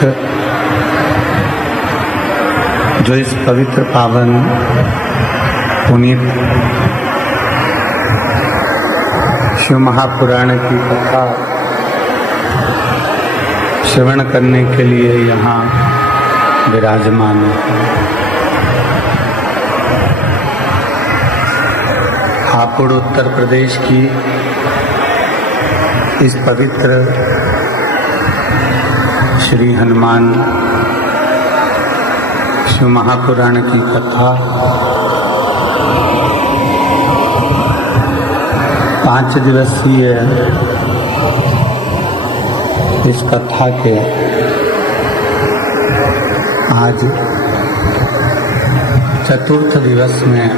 तीर्थ जो इस पवित्र पावन पुनीत शिव महापुराण की कथा श्रवण करने के लिए यहाँ विराजमान है। हापुड़ उत्तर प्रदेश की इस पवित्र श्री हनुमान शिव महापुराण की कथा 5 दिवसीय इस कथा के आज चतुर्थ दिवस में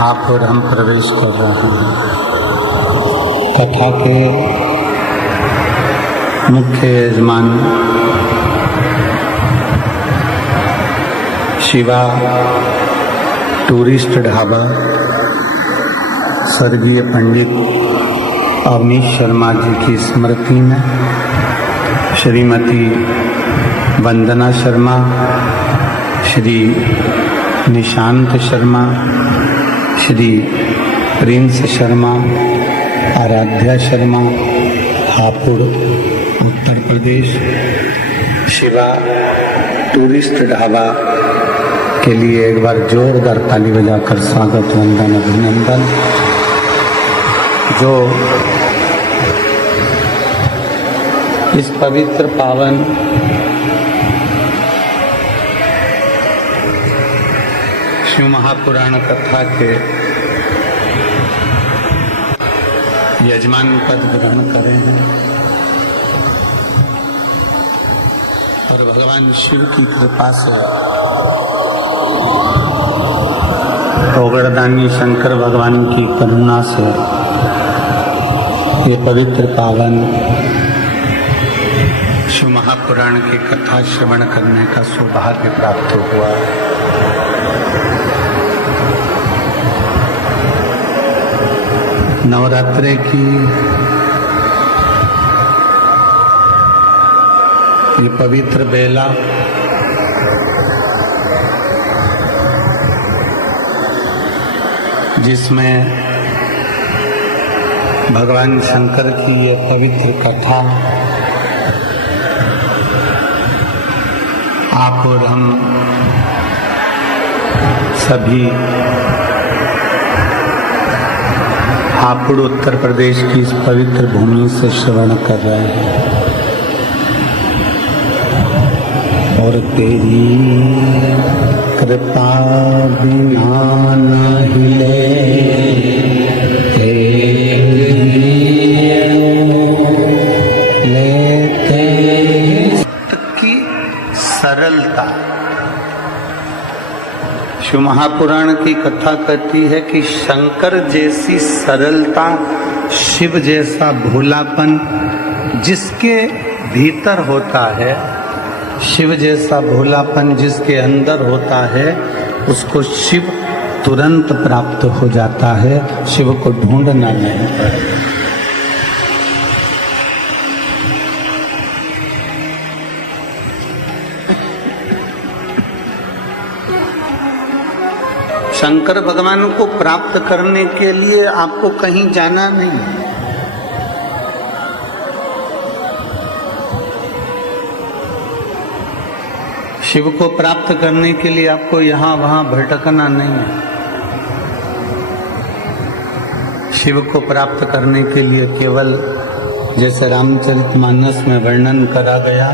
आप और हम प्रवेश कर रहे हैं। कथा के मुख्य यजमान शिवा टूरिस्ट ढाबा स्वर्गीय पंडित अवनीश शर्मा जी की स्मृति में श्रीमती वंदना शर्मा, श्री निशांत शर्मा, श्री प्रिंस शर्मा, आराध्या शर्मा, हापुड़ उत्तर प्रदेश शिवा टूरिस्ट ढाबा के लिए एक बार जोरदार ताली बजाकर स्वागत वंदन अभिनंदन। जो इस पवित्र पावन शिव महापुराण कथा के यजमान पद ग्रहण करे हैं और भगवान शिव की कृपा से वरदानी शंकर भगवान की करुणा से ये पवित्र पावन शिव महापुराण की कथा श्रवण करने का सौभाग्य प्राप्त हुआ। नवरात्रि की ये पवित्र बेला जिसमें भगवान शंकर की ये पवित्र कथा आप और हम सभी हापुड़ उत्तर प्रदेश की इस पवित्र भूमि से श्रवण कर रहे हैं। और तेरी कृपा बिना न हिले की सरलता। शिव महापुराण की कथा कहती है कि शंकर जैसी सरलता, शिव जैसा भोलापन जिसके भीतर होता है, शिव जैसा भोलापन जिसके अंदर होता है, उसको शिव तुरंत प्राप्त हो जाता है। शिव को ढूंढना नहीं पड़ता। शंकर भगवान को प्राप्त करने के लिए आपको कहीं जाना नहीं है। शिव को प्राप्त करने के लिए आपको यहाँ वहाँ भटकना नहीं है। शिव को प्राप्त करने के लिए केवल जैसे रामचरितमानस में वर्णन करा गया,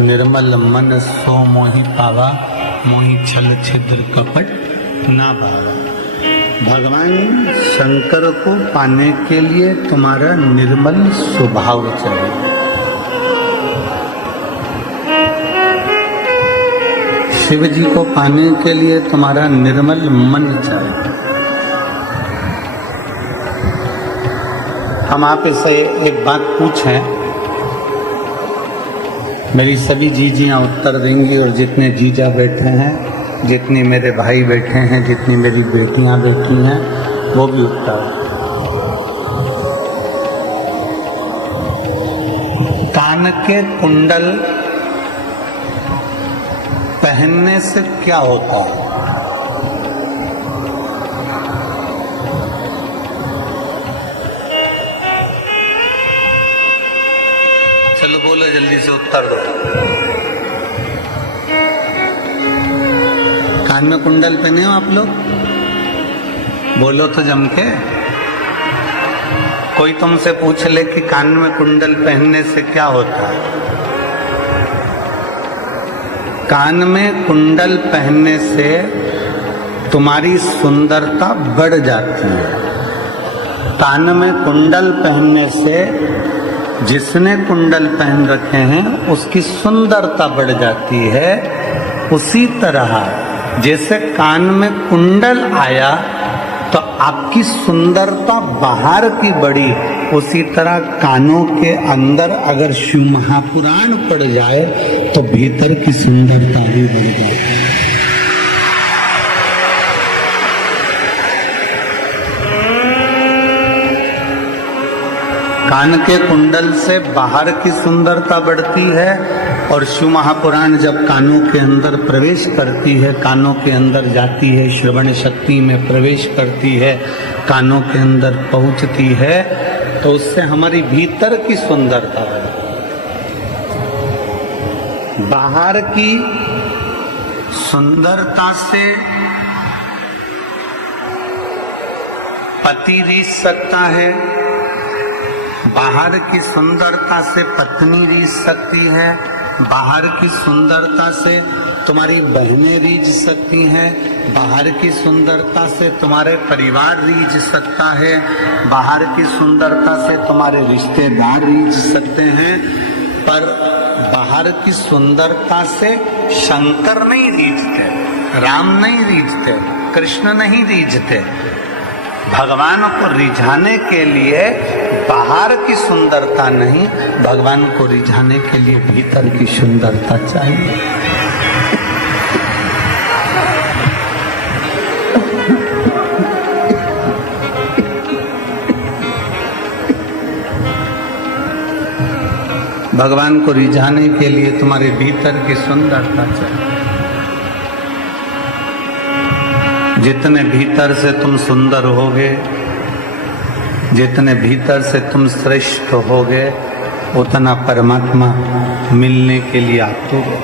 निर्मल मन सो मोहि पावा, मोहि छल छिद्र कपट ना भावा। भगवान शंकर को पाने के लिए तुम्हारा निर्मल स्वभाव चाहिए। शिव जी को पाने के लिए तुम्हारा निर्मल मन चाहिए। हम आप से एक बात पूछें, मेरी सभी जीजियां उत्तर देंगी और जितने जीजा बैठे हैं, जितनी मेरे भाई बैठे हैं, जितनी मेरी बेटियां बैठी हैं, वो भी उत्तर। कान के कुंडल पहनने से क्या होता है? चलो बोलो, जल्दी से उत्तर दो। कान में कुंडल पहने हो आप लोग? बोलो तो जम के। कोई तुमसे पूछ ले कि कान में कुंडल पहनने से क्या होता है? कान में कुंडल पहनने से तुम्हारी सुंदरता बढ़ जाती है। कान में कुंडल पहनने से जिसने कुंडल पहन रखे हैं उसकी सुंदरता बढ़ जाती है। उसी तरह जैसे कान में कुंडल आया तो आपकी सुंदरता बाहर की बढ़ी, उसी तरह कानों के अंदर अगर शिव महापुराण पड़ जाए तो भीतर की सुंदरता भी बढ़ जाती है। कान के कुंडल से बाहर की सुंदरता बढ़ती है और शिव महापुराण जब कानों के अंदर प्रवेश करती है, कानों के अंदर जाती है, श्रवण शक्ति में प्रवेश करती है, कानों के अंदर पहुंचती है, तो उससे हमारी भीतर की सुंदरता बढ़ती है। बाहर की सुंदरता से पति रीझ सकता है, बाहर की सुंदरता से पत्नी रीझ सकती है, बाहर की सुंदरता से तुम्हारी बहनें रीझ सकती हैं, बाहर की सुंदरता से तुम्हारे परिवार रीझ सकता है, बाहर की सुंदरता से तुम्हारे रिश्तेदार रीझ सकते हैं, पर बाहर की सुंदरता से शंकर नहीं रीझते, राम नहीं रीझते, कृष्ण नहीं रीझते। भगवान को रिझाने के लिए बाहर की सुंदरता नहीं, भगवान को रिझाने के लिए भीतर की सुंदरता चाहिए। भगवान को रिझाने के लिए तुम्हारे भीतर की सुंदरता चाहिए। जितने भीतर से तुम सुंदर होगे, जितने भीतर से तुम श्रेष्ठ होगे, उतना परमात्मा मिलने के लिए आतुर हो,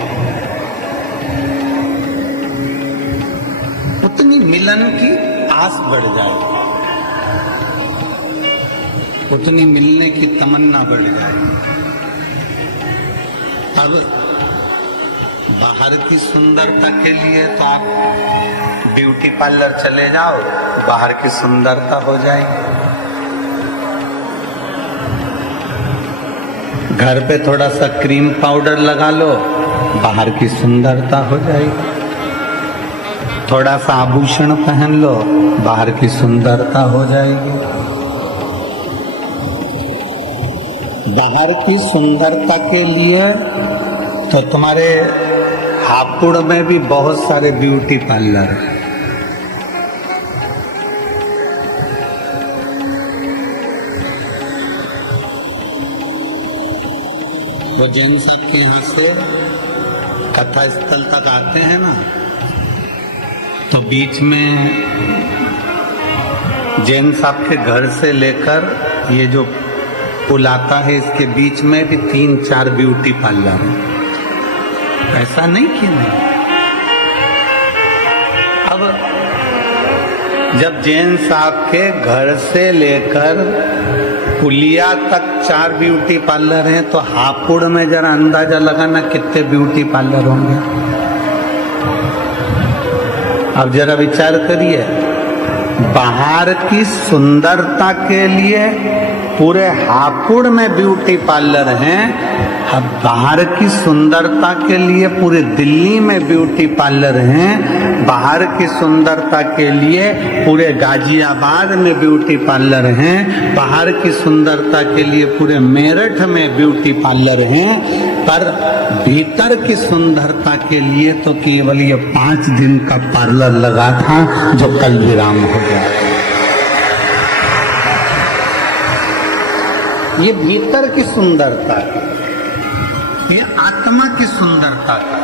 उतनी मिलन की आस बढ़ जाएगी, उतनी मिलने की तमन्ना बढ़ जाएगी। अब बाहर की सुंदरता के लिए तो आप ब्यूटी पार्लर चले जाओ, बाहर की सुंदरता हो जाएगी। घर पे थोड़ा सा क्रीम पाउडर लगा लो, बाहर की सुंदरता हो जाएगी। थोड़ा सा आभूषण पहन लो, बाहर की सुंदरता हो जाएगी। बाहर की सुंदरता के लिए तो तुम्हारे हापुड़ में भी बहुत सारे ब्यूटी पार्लर हैं। वो जैन साहब के यहाँ से कथा स्थल तक आते हैं ना, तो बीच में जैन साहब के घर से लेकर ये जो पुल आता है, इसके बीच में भी 3-4 ब्यूटी पार्लर है। ऐसा नहीं कि नहीं। अब जब जैन साहब के घर से लेकर पुलिया तक 4 ब्यूटी पार्लर हैं, तो हापुड़ में जरा अंदाजा लगाना कितने ब्यूटी पार्लर होंगे। अब जरा विचार करिए, बाहर की सुंदरता के लिए पूरे हापुड़ में ब्यूटी पार्लर हैं। अब बाहर की सुंदरता के लिए पूरे दिल्ली में ब्यूटी पार्लर हैं, बाहर की सुंदरता के लिए पूरे गाजियाबाद में ब्यूटी पार्लर हैं, बाहर की सुंदरता के लिए पूरे मेरठ में ब्यूटी पार्लर हैं, पर भीतर की सुंदरता के लिए तो केवल ये 5 दिन का पार्लर लगा था, जो कल विराम हो गया। ये भीतर की सुंदरता है, ये आत्मा की सुंदरता है।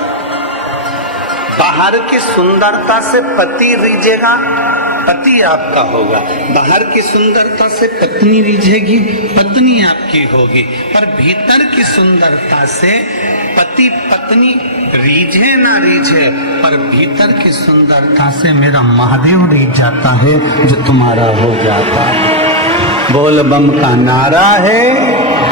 बाहर की सुंदरता से पति रीझेगा, पति आपका होगा। बाहर की सुंदरता से पत्नी रीझेगी, पत्नी आपकी होगी। पर भीतर की सुंदरता से पति पत्नी रीझे ना रीझे, पर भीतर की सुंदरता से मेरा महादेव रीझ जाता है, जो तुम्हारा हो जाता है। बोल बम का नारा है।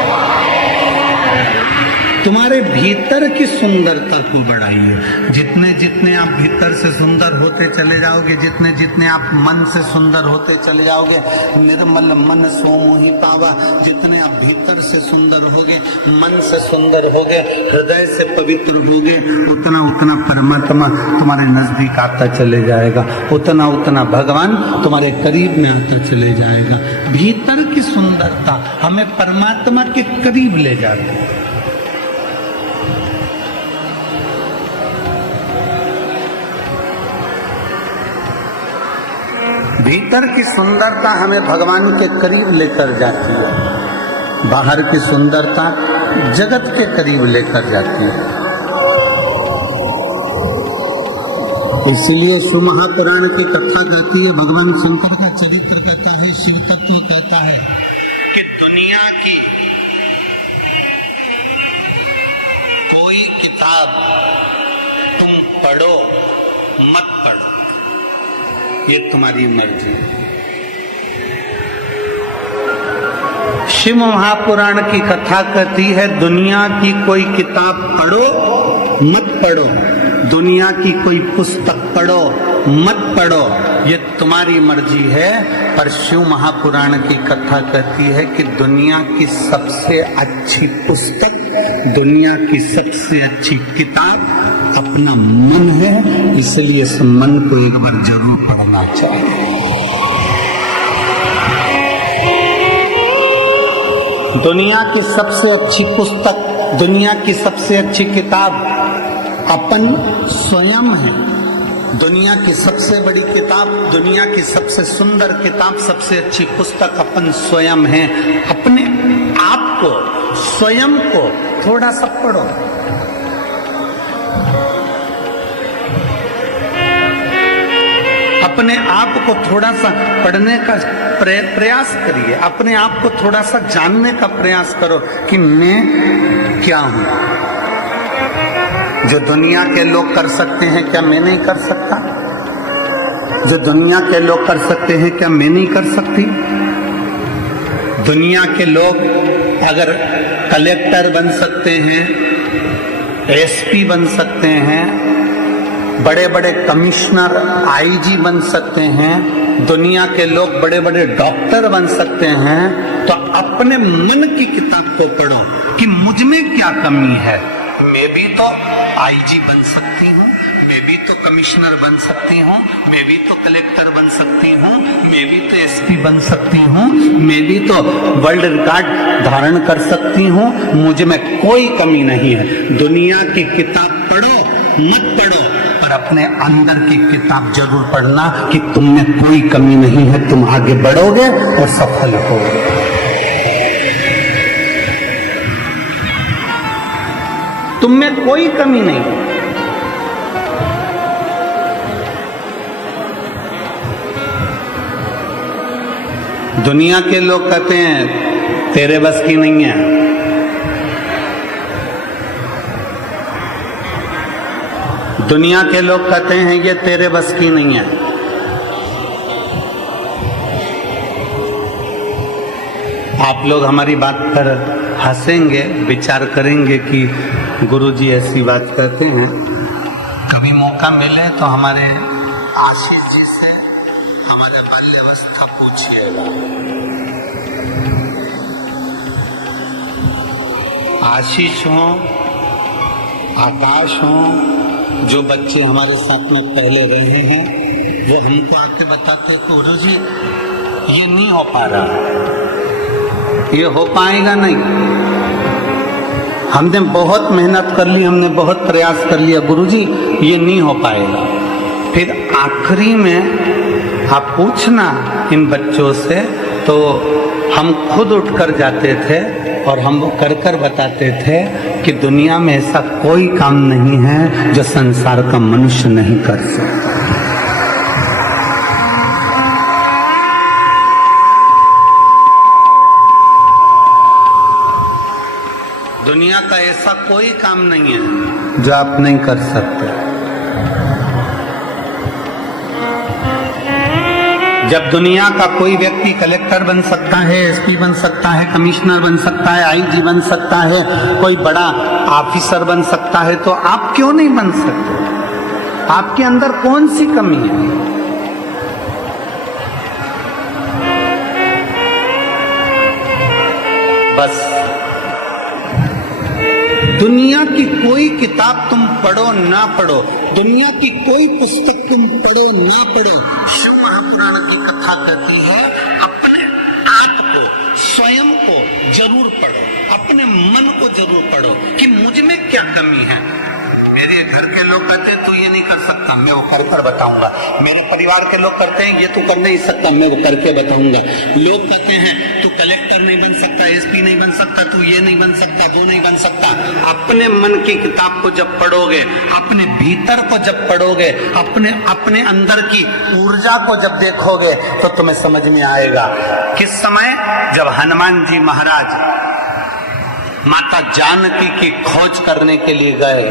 तुम्हारे भीतर की सुंदरता को बढ़ाइए। जितने जितने आप भीतर से सुंदर होते चले जाओगे, जितने जितने आप मन से सुंदर होते चले जाओगे, निर्मल मन सो मोहि पावा, जितने आप भीतर से सुंदर होगे, मन से सुंदर होगे, हृदय से पवित्र होगे, उतना उतना परमात्मा तुम्हारे नजदीक आता चले जाएगा, उतना उतना भगवान तुम्हारे करीब में आता चले जाएगा। भीतर की सुंदरता हमें परमात्मा के करीब ले जाती है। भीतर की सुंदरता हमें भगवान के करीब लेकर जाती है, बाहर की सुंदरता जगत के करीब लेकर जाती है। इसलिए शिव महापुराण की कथा कहती है, भगवान शंकर का चरित्र कहता है, शिव तत्व कहता है कि दुनिया की कोई किताब तुम पढ़ो मत पढ़ो, ये तुम्हारी मर्जी। शिव महापुराण की कथा कहती है, दुनिया की कोई किताब पढ़ो मत पढ़ो, दुनिया की कोई पुस्तक पढ़ो मत पढ़ो, ये तुम्हारी मर्जी है। पर शिव महापुराण की कथा कहती है कि दुनिया की सबसे अच्छी पुस्तक, दुनिया की सबसे अच्छी किताब अपना मन है। इसलिए इस मन को एक बार जरूर पढ़ना चाहिए। दुनिया की सबसे अच्छी पुस्तक, दुनिया की सबसे अच्छी किताब अपन स्वयं है। दुनिया की सबसे बड़ी किताब, दुनिया की सबसे सुंदर किताब, सबसे अच्छी पुस्तक अपन स्वयं है। अपने आप को, स्वयं को थोड़ा सा पढ़ो। अपने आप को थोड़ा सा पढ़ने का प्रयास करिए, अपने आप को थोड़ा सा जानने का प्रयास करो कि मैं क्या हूं। जो दुनिया के लोग कर सकते हैं, क्या मैं नहीं कर सकता? जो दुनिया के लोग कर सकते हैं, क्या मैं नहीं कर सकती? दुनिया के लोग अगर कलेक्टर बन सकते हैं, एसपी बन सकते हैं, बड़े बड़े कमिश्नर आईजी बन सकते हैं, दुनिया के लोग बड़े बड़े डॉक्टर बन सकते हैं, तो अपने मन की किताब को पढ़ो कि मुझ में क्या कमी है। मैं भी तो आईजी बन सकती हूँ, मैं भी तो कमिश्नर बन सकती हूँ, मैं भी तो कलेक्टर बन सकती हूँ, मैं भी तो एसपी बन सकती हूँ, मैं भी तो वर्ल्ड रिकॉर्ड धारण कर सकती हूँ, मुझ में कोई कमी नहीं है। दुनिया की किताब पढ़ो मत पढ़ो, पर अपने अंदर की किताब जरूर पढ़ना कि तुम में कोई कमी नहीं है, तुम आगे बढ़ोगे और सफल होगे। तुम में कोई कमी नहीं। दुनिया के लोग कहते हैं तेरे बस की नहीं है, दुनिया के लोग कहते हैं ये तेरे बस की नहीं है। आप लोग हमारी बात पर हंसेंगे, विचार करेंगे कि गुरुजी ऐसी बात कहते हैं। कभी मौका मिले तो हमारे आशीष जी से हमारे बाल्यावस्था पूछिएगा। आशीष हो, आकाश हो, जो बच्चे हमारे साथ में पहले रहे हैं, वो हमको आके बताते गुरुजी ये नहीं हो पा रहा, ये हो पाएगा नहीं। हमने बहुत मेहनत कर ली, हमने बहुत प्रयास कर लिया, गुरुजी ये नहीं हो पाएगा। फिर आखिरी में आप पूछना इन बच्चों से, तो हम खुद उठकर जाते थे और हम वो कर कर बताते थे कि दुनिया में ऐसा कोई काम नहीं है जो संसार का मनुष्य नहीं कर सकता। दुनिया का ऐसा कोई काम नहीं है जो आप नहीं कर सकते। जब दुनिया का कोई व्यक्ति कलेक्टर बन सकता है, एसपी बन सकता है, कमिश्नर बन सकता है, आईजी बन सकता है, कोई बड़ा ऑफिसर बन सकता है, तो आप क्यों नहीं बन सकते? आपके अंदर कौन सी कमी है? बस दुनिया की कोई किताब तुम पढ़ो ना पढ़ो, दुनिया की कोई पुस्तक तुम पढ़ो ना पढ़ो, शिव महापुराण की कथा कहती है अपने आप को, स्वयं को जरूर पढ़ो, अपने मन को जरूर पढ़ो कि मुझ में क्या कमी है। मेरे घर के लोग कहते हैं तू ये नहीं कर सकता, मैं वो कर कर बताऊंगा। मेरे परिवार के लोग कहते हैं ये तू कर नहीं सकता, मैं वो करके बताऊंगा। लोग कहते हैं तू कलेक्टर नहीं बन सकता, एसपी नहीं बन सकता, तू ये नहीं बन सकता, वो नहीं बन सकता। अपने मन की किताब को जब पढ़ोगे, अपने भीतर को जब पढ़ोगे, अपने अंदर की ऊर्जा को जब देखोगे तो तुम्हें समझ में आएगा। किस समय? जब हनुमान जी महाराज माता जानकी की खोज करने के लिए गए,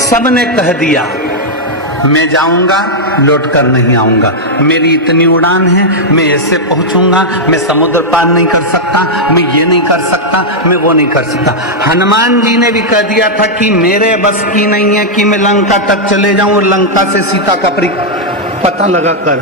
सबने कह दिया मैं जाऊंगा, लौट कर नहीं आऊंगा, मेरी इतनी उड़ान है, मैं ऐसे पहुंचूंगा, मैं समुद्र पार नहीं कर सकता, मैं ये नहीं कर सकता, मैं वो नहीं कर सकता। हनुमान जी ने भी कह दिया था कि मेरे बस की नहीं है कि मैं लंका तक चले जाऊं और लंका से सीता का पता लगा कर।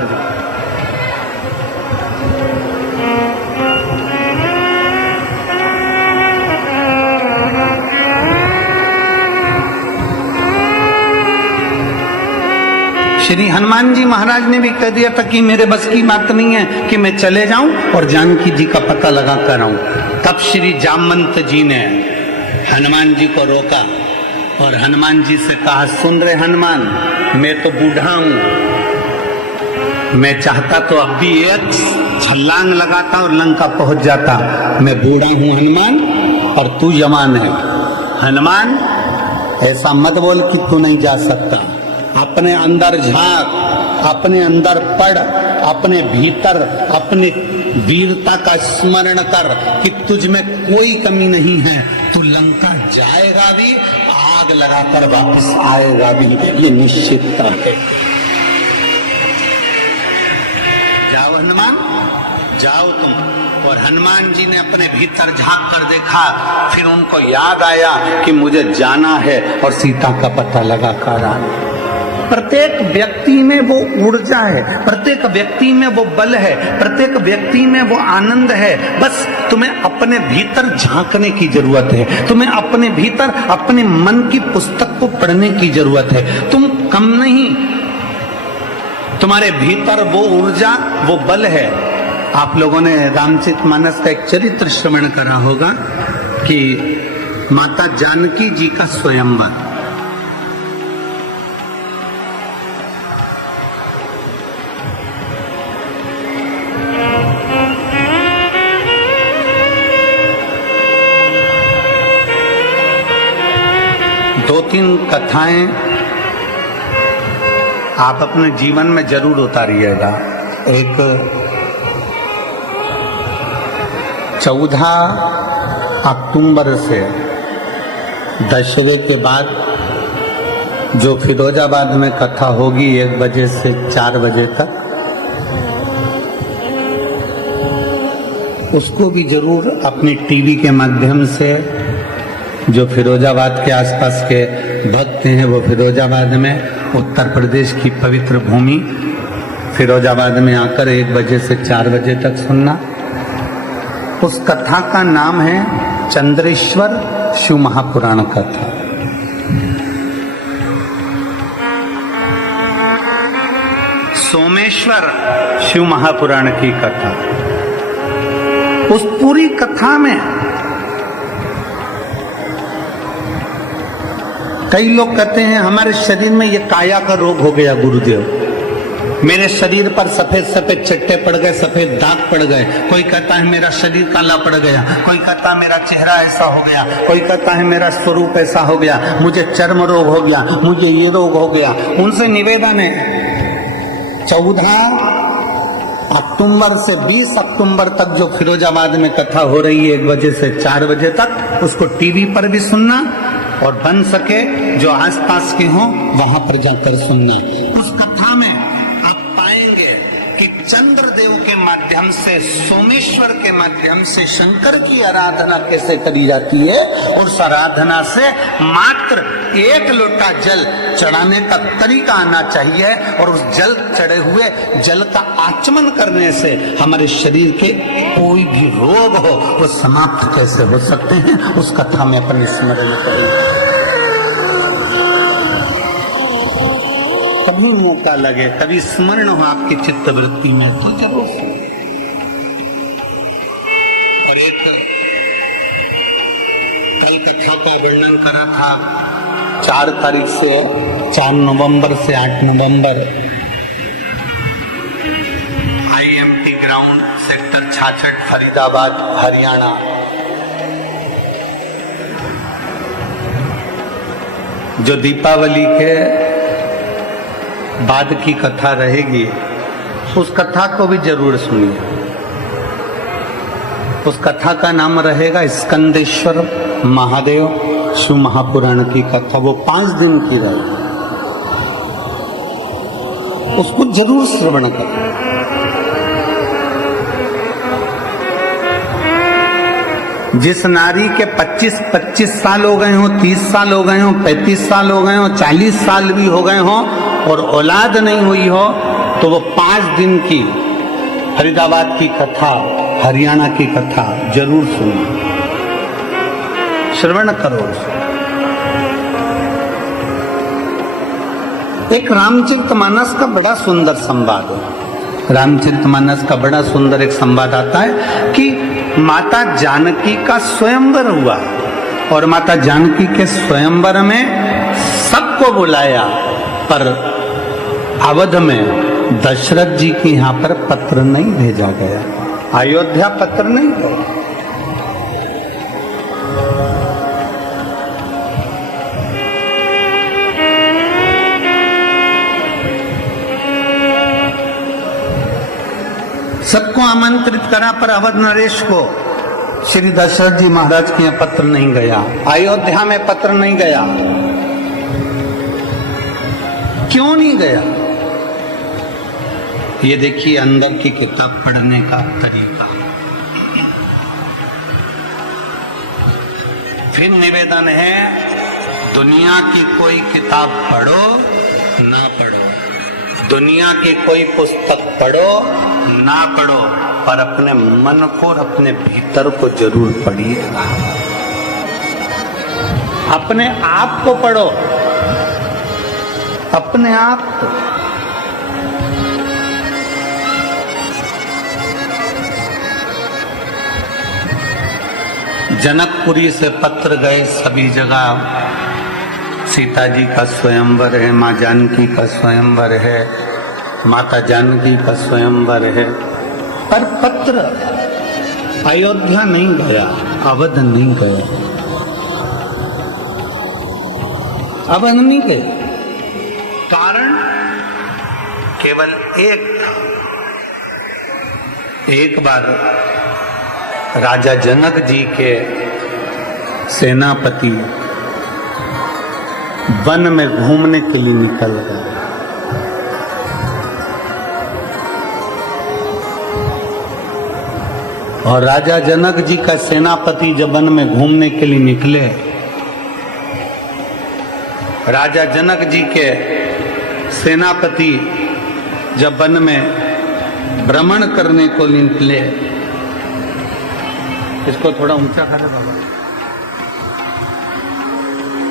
श्री हनुमान जी महाराज ने भी कह दिया था कि मेरे बस की बात नहीं है कि मैं चले जाऊं और जानकी जी का पता लगा कर आऊं। तब श्री जामवंत जी ने हनुमान जी को रोका और हनुमान जी से कहा, सुन रहे हनुमान, मैं तो बूढ़ा हूं, मैं चाहता तो अब भी एक छलांग लगाता और लंका पहुंच जाता। मैं बूढ़ा हूं हनुमान और तू जवान है। हनुमान ऐसा मत बोल कि तू नहीं जा सकता। अपने अंदर झांक, अपने अंदर पढ़, अपने भीतर अपने वीरता का स्मरण कर कि तुझ में कोई कमी नहीं है। तू लंका जाएगा भी, आग लगाकर वापस आएगा भी, ये निश्चितता है। जाओ हनुमान, जाओ तुम। और हनुमान जी ने अपने भीतर झांक कर देखा, फिर उनको याद आया कि मुझे जाना है और सीता का पता लगा कर आना। प्रत्येक व्यक्ति में वो ऊर्जा है, प्रत्येक व्यक्ति में वो बल है, प्रत्येक व्यक्ति में वो आनंद है। बस तुम्हें अपने भीतर झांकने की जरूरत है, तुम्हें अपने भीतर अपने मन की पुस्तक को पढ़ने की जरूरत है। तुम कम नहीं, तुम्हारे भीतर वो ऊर्जा, वो बल है। आप लोगों ने रामचरितमानस का एक चरित्र श्रवण करा होगा कि माता जानकी जी का स्वयंवर। दो तीन कथाएं आप अपने जीवन में जरूर उतारिएगा। एक 14 अक्टूबर से दशहरे के बाद जो फिरोजाबाद में कथा होगी 1 बजे से 4 बजे तक, उसको भी जरूर अपनी टीवी के माध्यम से, जो फिरोजाबाद के आसपास के भक्त हैं वो फिरोजाबाद में, उत्तर प्रदेश की पवित्र भूमि फिरोजाबाद में आकर 1 बजे से 4 बजे तक सुनना। उस कथा का नाम है चंद्रेश्वर शिव महापुराण कथा। सोमेश्वर शिव महापुराण की कथा। उस पूरी कथा में कई लोग कहते हैं हमारे शरीर में ये काया का रोग हो गया गुरुदेव, मेरे शरीर पर सफेद सफेद चट्टे पड़ गए, सफेद दाग पड़ गए। कोई कहता है मेरा शरीर काला पड़ गया, कोई कहता है मेरा चेहरा ऐसा हो गया, कोई कहता है मेरा स्वरूप ऐसा हो गया, मुझे चर्म रोग हो गया, मुझे ये रोग हो गया। उनसे निवेदन है 14 अक्टूबर से 20 अक्टूबर तक जो फिरोजाबाद में कथा हो रही है 1 बजे से 4 बजे तक, उसको टीवी पर भी सुनना और बन सके जो आसपास के हों वहां पर जाकर सुनना। उस कथा में आप पाएंगे कि चंद्रदेव के माध्यम से, सोमेश्वर के माध्यम से शंकर की आराधना कैसे करी जाती है। और उस आराधना से मात्र 1 लोटा जल चढ़ाने का तरीका आना चाहिए और उस जल चढ़े हुए जल का आचमन करने से हमारे शरीर के कोई भी रोग हो वो समाप्त कैसे हो सकते हैं, उस कथा में अपन स्मरण करें। कभी मौका लगे, कभी स्मरण हो आपकी चित्त वृत्ति में तो जरूर। और एक कल कथा का वर्णन करा था 4 तारीख से 4 नवंबर से 8 नवंबर IMT ground sector 66 Faridabad Haryana. जो दीपावली के बाद की कथा रहेगी उस कथा को भी जरूर सुनिए। उस कथा का नाम रहेगा स्कंदेश्वर महादेव शिव महापुराण की कथा। वो 5 दिन की रहेगी, उसको जरूर श्रवण करें। जिस नारी के 25 साल हो गए हो, 30 साल हो गए हो, 35 साल हो गए हो, 40 साल भी हो गए हो और औलाद नहीं हुई हो तो वो 5 दिन की फरीदाबाद की कथा, हरियाणा की कथा जरूर सुनो, श्रवण करो। एक रामचरितमानस का बड़ा सुंदर संवाद है। रामचरितमानस का बड़ा सुंदर एक संवाद आता है कि माता जानकी का स्वयंवर हुआ और माता जानकी के स्वयंवर में सबको बुलाया, पर अवध में दशरथ जी के यहाँ पर पत्र नहीं भेजा गया, अयोध्या पत्र नहीं गया। सबको आमंत्रित करा पर अवध नरेश को श्री दशरथ जी महाराज के यहाँ पत्र नहीं गया, अयोध्या में पत्र नहीं गया। क्यों नहीं गया? ये देखिए अंदर की किताब पढ़ने का तरीका। फिर निवेदन है, दुनिया की कोई किताब पढ़ो ना पढ़ो, दुनिया की कोई पुस्तक पढ़ो ना पढ़ो, पर अपने मन को और अपने भीतर को जरूर पढ़िएगा। अपने आप को पढ़ो, अपने आप को। जनकपुरी से पत्र गए सभी जगह, सीता जी का स्वयंवर है, माँ जानकी का स्वयंवर है, माता जानकी का स्वयंवर है, पर पत्र अयोध्या नहीं गया, अवध नहीं गया, अवध नहीं गए। कारण केवल एक बार राजा जनक जी के सेनापति वन में घूमने के लिए निकल गए। और राजा जनक जी का सेनापति जब वन में घूमने के लिए निकले, राजा जनक जी के सेनापति जब वन में भ्रमण करने को निकले, इसको थोड़ा ऊंचा करे बाबा,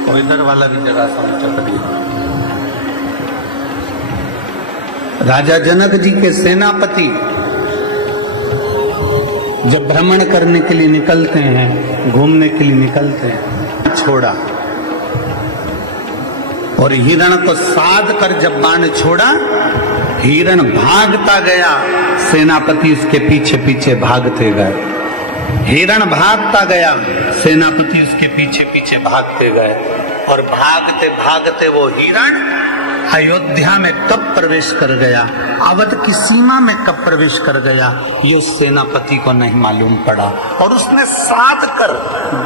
और इधर वाला भी जगह सा ऊंचा करिए। राजा जनक जी के सेनापति जब भ्रमण करने के लिए निकलते हैं, घूमने के लिए निकलते हैं, छोड़ा और हिरण को साध कर जब बाण छोड़ा, हिरण भागता गया, सेनापति उसके पीछे पीछे भागते गए। हिरण भागता गया, सेनापति उसके पीछे पीछे भागते गए। और भागते भागते वो हिरण अयोध्या में कब प्रवेश कर गया, अवध की सीमा में कब प्रवेश कर गया, ये उस सेनापति को नहीं मालूम पड़ा। और उसने साध कर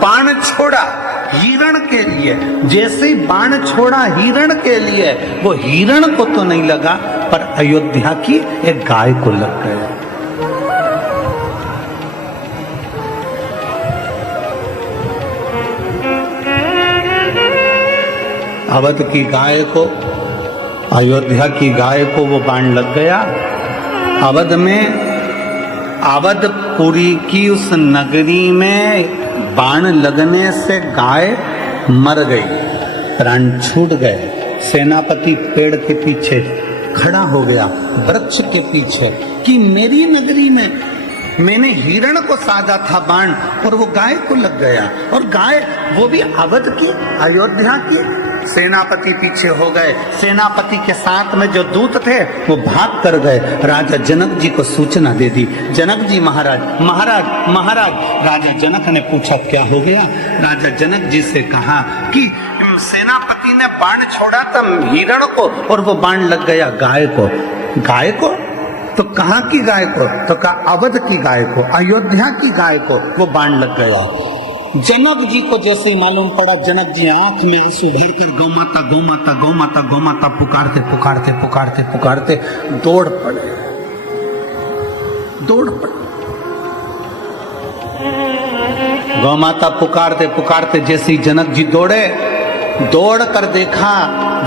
बाण छोड़ा हिरण के लिए। जैसे ही बाण छोड़ा हिरण के लिए, वो हिरण को तो नहीं लगा, पर अयोध्या की एक गाय को लग गया। अवध की गाय को, अयोध्या की गाय को वो बाण लग गया। अवधपुरी की उस नगरी में बाण लगने से गाय मर गई, प्राण छूट गए। सेनापति पेड़ के पीछे खड़ा हो गया, वृक्ष के पीछे, कि मेरी नगरी में मैंने हिरण को साधा था बाण और वो गाय को लग गया। और गाय वो भी अवध की, अयोध्या की। सेनापति पीछे हो गए। सेनापति के साथ में जो दूत थे वो भाग कर गए। राजा जनक जी को सूचना दे दी। जनक जी महाराज महाराज महाराज। राजा जनक ने पूछा क्या हो गया। राजा जनक जी से कहा कि सेनापति ने बाण छोड़ा था हिरण को और वो बाण लग गया गाय को। गाय को? तो कहाँ की गाय को? तो कहा अवध की गाय को, अयोध्या की गाय को वो बाण लग गया। जनक जी को जैसे ही मालूम पड़ा, जनक जी आंख में आंसू भरकर गौ माता गौ माता गौ माता गौ माता पुकारते पुकारते पुकारते पुकारते दौड़ पड़े। गौ माता पुकारते पुकारते जैसे ही जनक जी दौड़े, दौड़ कर देखा,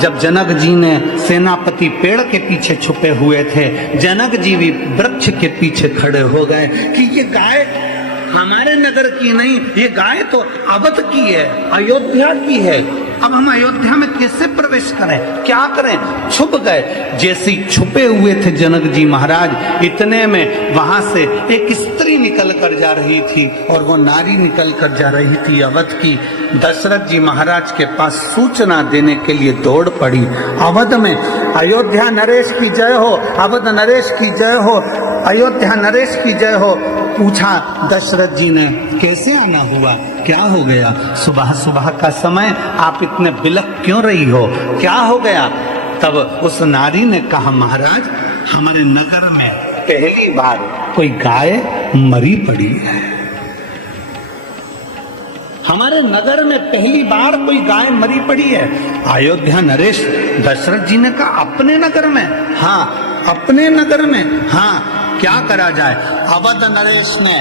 जब जनक जी ने, सेनापति पेड़ के पीछे छुपे हुए थे, जनक जी भी वृक्ष के पीछे खड़े हो गए कि ये गाय हमारे नगर की नहीं, ये गाय तो अवध की है, अयोध्या की है। अब हम अयोध्या में कैसे प्रवेश करें, क्या करें? छुप गए। जैसे छुपे हुए थे जनक जी महाराज, इतने में वहां से एक स्त्री निकल कर जा रही थी और वो नारी निकल कर जा रही थी अवध की। दशरथ जी महाराज के पास सूचना देने के लिए दौड़ पड़ी। अवध में अयोध्या नरेश की जय हो, अवध नरेश की जय हो, अयोध्या नरेश की जय हो। पूछा दशरथ जी ने कैसे आना हुआ, क्या हो गया? सुबह सुबह का समय आप इतने बिलख क्यों रही हो, क्या हो गया? तब उस नारी ने कहा महाराज हमारे नगर में पहली बार कोई गाय मरी पड़ी है। हमारे नगर में पहली बार कोई गाय मरी पड़ी है। अयोध्या नरेश, दशरथ जी ने कहा अपने नगर में? हाँ अपने नगर में। हाँ क्या करा जाए? अवध नरेश ने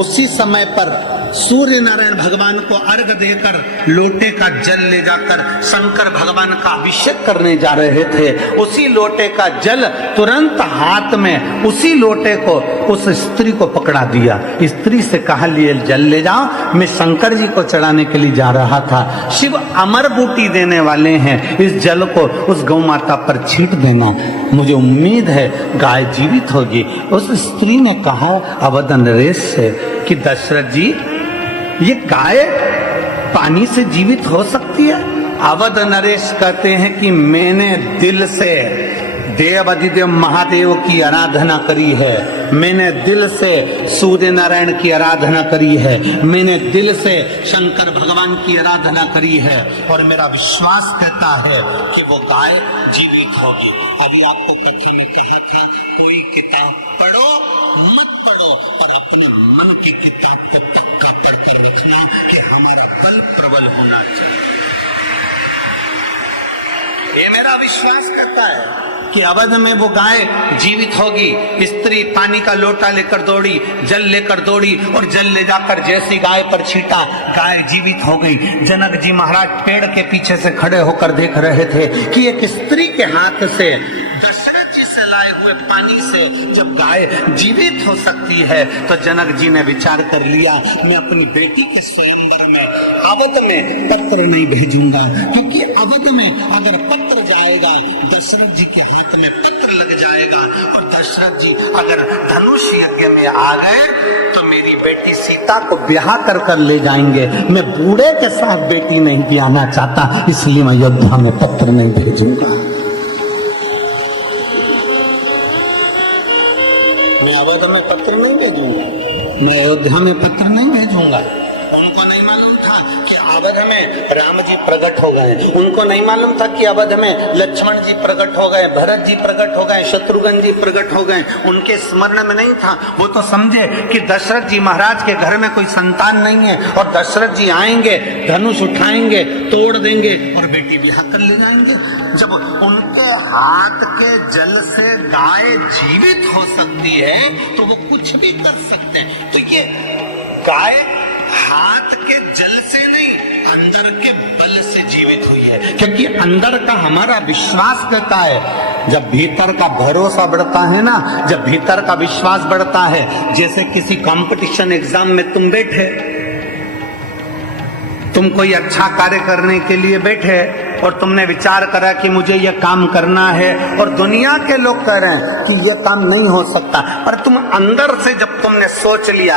उसी समय पर सूर्य नारायण भगवान को अर्घ देकर लोटे का जल ले जाकर शंकर भगवान का अभिषेक करने जा रहे थे। उसी लोटे का जल तुरंत हाथ में, उसी लोटे को उस स्त्री को पकड़ा दिया। स्त्री से कहा लिए जल ले जाओ, मैं शंकर जी को चढ़ाने के लिए जा रहा था। शिव अमर बूटी देने वाले हैं, इस जल को उस गौ माता पर छींट देना, मुझे उम्मीद है गाय जीवित होगी। उस स्त्री ने कहा अवध नरेश से कि दशरथ जी ये गाय पानी से जीवित हो सकती है? अवध नरेश कहते हैं कि मैंने दिल से देव अधिदेव महादेव की आराधना करी है, मैंने दिल से सूर्य नारायण की आराधना करी है, मैंने दिल से शंकर भगवान की आराधना करी है और मेरा विश्वास कहता है कि वो गाय जीवित होगी। अभी आपको कथा में कहा था कोई किताब पढ़ो मत पढ़ो और अपने मन की किताब को पक्का पढ़कर रखना कि हमारा बल प्रबल होना चाहिए। ये मेरा विश्वास करता है कि अवध में वो गाय जीवित होगी। स्त्री पानी का लोटा लेकर दौड़ी, जल लेकर दौड़ी और जल ले जाकर जैसी गाय पर छींटा, गाय जीवित हो गई। जनक जी महाराज पेड़ के पीछे से खड़े होकर देख रहे थे कि एक स्त्री के हाथ से, दशरथ जी से लाए हुए पानी से जब गाय जीवित हो सकती है, तो जनक जी ने विचार कर लिया मैं अपनी बेटी के स्वयंवर में अवध में पत्र नहीं भेजूंगा, क्योंकि अवध में अगर पत्र जाएगा दशरथ जी के हाथ में पत्र लग जाएगा और दशरथ जी अगर धनुष यज्ञ में आ गए तो मेरी बेटी सीता को ब्याह कर कर ले जाएंगे। मैं बूढ़े के साथ बेटी नहीं ब्याहना चाहता, इसलिए मैं अयोध्या में पत्र नहीं भेजूंगा। मैं अवध में पत्र नहीं भेजूंगा, मैं अयोध्या में पत्र नहीं भेजूंगा। उनको नहीं मालूम था कि अवध में राम जी प्रकट हो गए, उनको नहीं मालूम था कि अवध में लक्ष्मण जी प्रकट हो गए, भरत जी प्रकट हो गए, शत्रुघ्न जी प्रकट हो गए। उनके स्मरण में नहीं था। वो तो समझे कि दशरथ जी महाराज के घर में कोई संतान नहीं है और दशरथ जी आएंगे, धनुष उठाएंगे, तोड़ देंगे और बेटी ब्याह कर ले जाएंगे। जब उनके हाथ के जल से गाय जीवित हो सकती है तो वो कुछ भी कर सकते हैं। तो ये गाय हाथ के जल से नहीं, अंदर के बल से जीवित हुई है, क्योंकि अंदर का हमारा विश्वास कहता है। जब भीतर का भरोसा बढ़ता है ना, जब भीतर का विश्वास बढ़ता है, जैसे किसी कंपटीशन एग्जाम में तुम बैठे, तुम कोई अच्छा कार्य करने के लिए बैठे और तुमने विचार करा कि मुझे यह काम करना है और दुनिया के लोग कह रहे हैं कि यह काम नहीं हो सकता, पर तुम अंदर से जब तुमने सोच लिया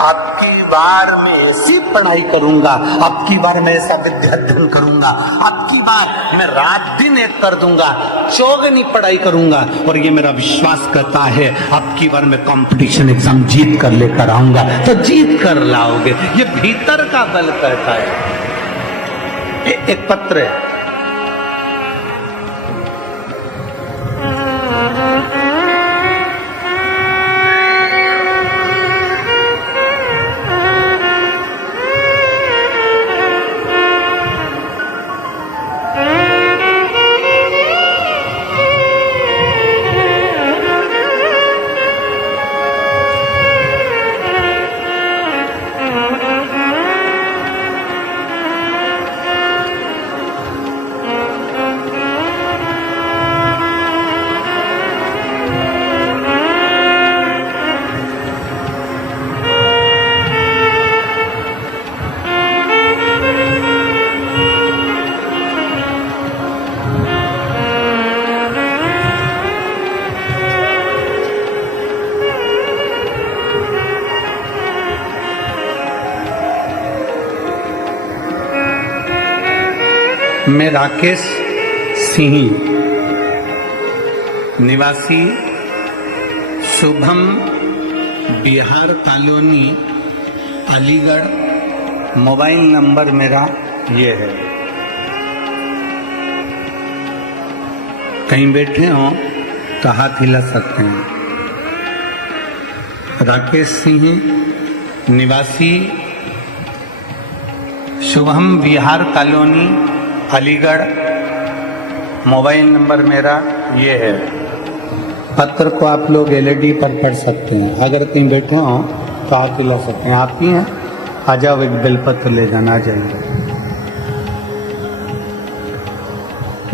आपकी बार मैं ऐसी पढ़ाई करूंगा, आपकी बार मैं ऐसा विद्याध्ययन करूंगा, आपकी बार मैं रात दिन एक कर दूंगा, चौगनी पढ़ाई करूंगा और ये मेरा विश्वास करता है आपकी बार मैं कंपटीशन एग्जाम जीत कर लेकर आऊंगा, तो जीत कर लाओगे। ये भीतर का बल कहता है। एक पत्र है, मैं राकेश सिंह, निवासी Shubham Bihar colony Aligarh, mobile number मेरा ये है। कहीं बैठे हो तो हाथ हिला सकते हैं। राकेश सिंह, निवासी Shubham Bihar colony Aligarh, mobile number मेरा ये है। पत्र को आप लोग एलईडी पर पढ़ सकते हैं। अगर कहीं बैठे हो तो आप ला सकते हैं। आप ही हैं, आ जाओ, एक बेलपत्र ले जाना, आ जाइए।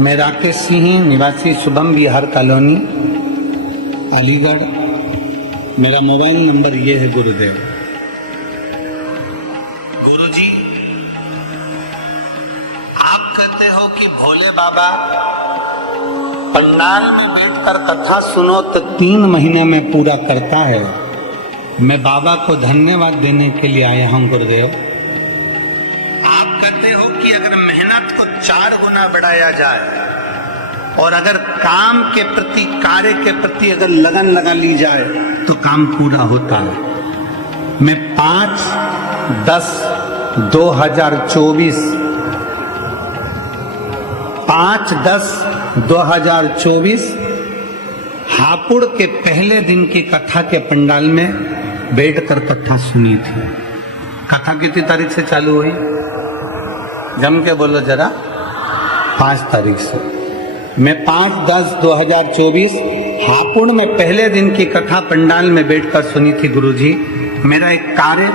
मैं राकेश सिंह, निवासी शुभम बिहार कॉलोनी अलीगढ़, मेरा मोबाइल नंबर ये है। गुरुदेव, गुरुजी, आप कहते हो कि भोले बाबा पंडाल में बैठकर कथा सुनो तो 3 महीने में पूरा करता है। मैं बाबा को धन्यवाद देने के लिए आया हूं। गुरुदेव, आप कहते हो कि अगर मेहनत को 4 गुना बढ़ाया जाए और अगर काम के प्रति, कार्य के प्रति अगर लगन लगा ली जाए तो काम पूरा होता है। मैं 5/10/2024 हापुड़ के पहले दिन की कथा के पंडाल में बैठकर कथा सुनी थी। कथा कितनी तारीख से चालू हुई? जम के बोलो जरा। 5 तारीख से। मैं 5/10/2024 हापुड़ में पहले दिन की कथा पंडाल में बैठकर सुनी थी। गुरुजी, मेरा एक कार्य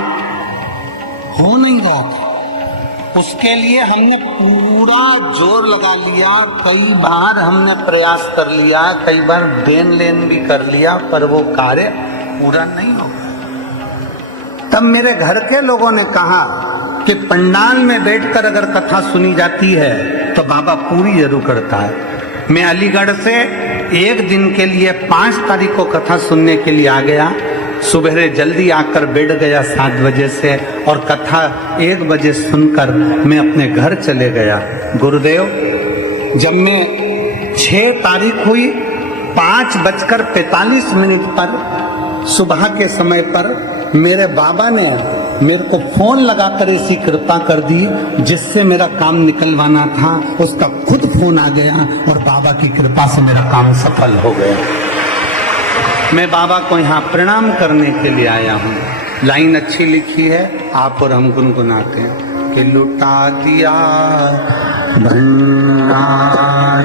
हो नहीं रहा था, उसके लिए हमने पूरा जोर लगा लिया, कई बार हमने प्रयास कर लिया, कई बार देन लेन भी कर लिया, पर वो कार्य पूरा नहीं हो गया। तब मेरे घर के लोगों ने कहा कि पंडाल में बैठकर अगर कथा सुनी जाती है तो बाबा पूरी जरूर करता है। मैं अलीगढ़ से एक दिन के लिए 5 तारीख को कथा सुनने के लिए आ गया। सुबह जल्दी आकर बैठ गया 7 बजे से, और कथा 1 बजे सुनकर मैं अपने घर चले गया। गुरुदेव, जब मैं 6 तारीख हुई 5:45 पर सुबह के समय पर मेरे बाबा ने मेरे को फोन लगाकर ऐसी कृपा कर दी, जिससे मेरा काम निकलवाना था उसका खुद फोन आ गया और बाबा की कृपा से मेरा काम सफल हो गया। मैं बाबा को यहाँ प्रणाम करने के लिए आया हूँ। लाइन अच्छी लिखी है, आप और हम गुनगुनाते हैं कि लुटा दिया भंडार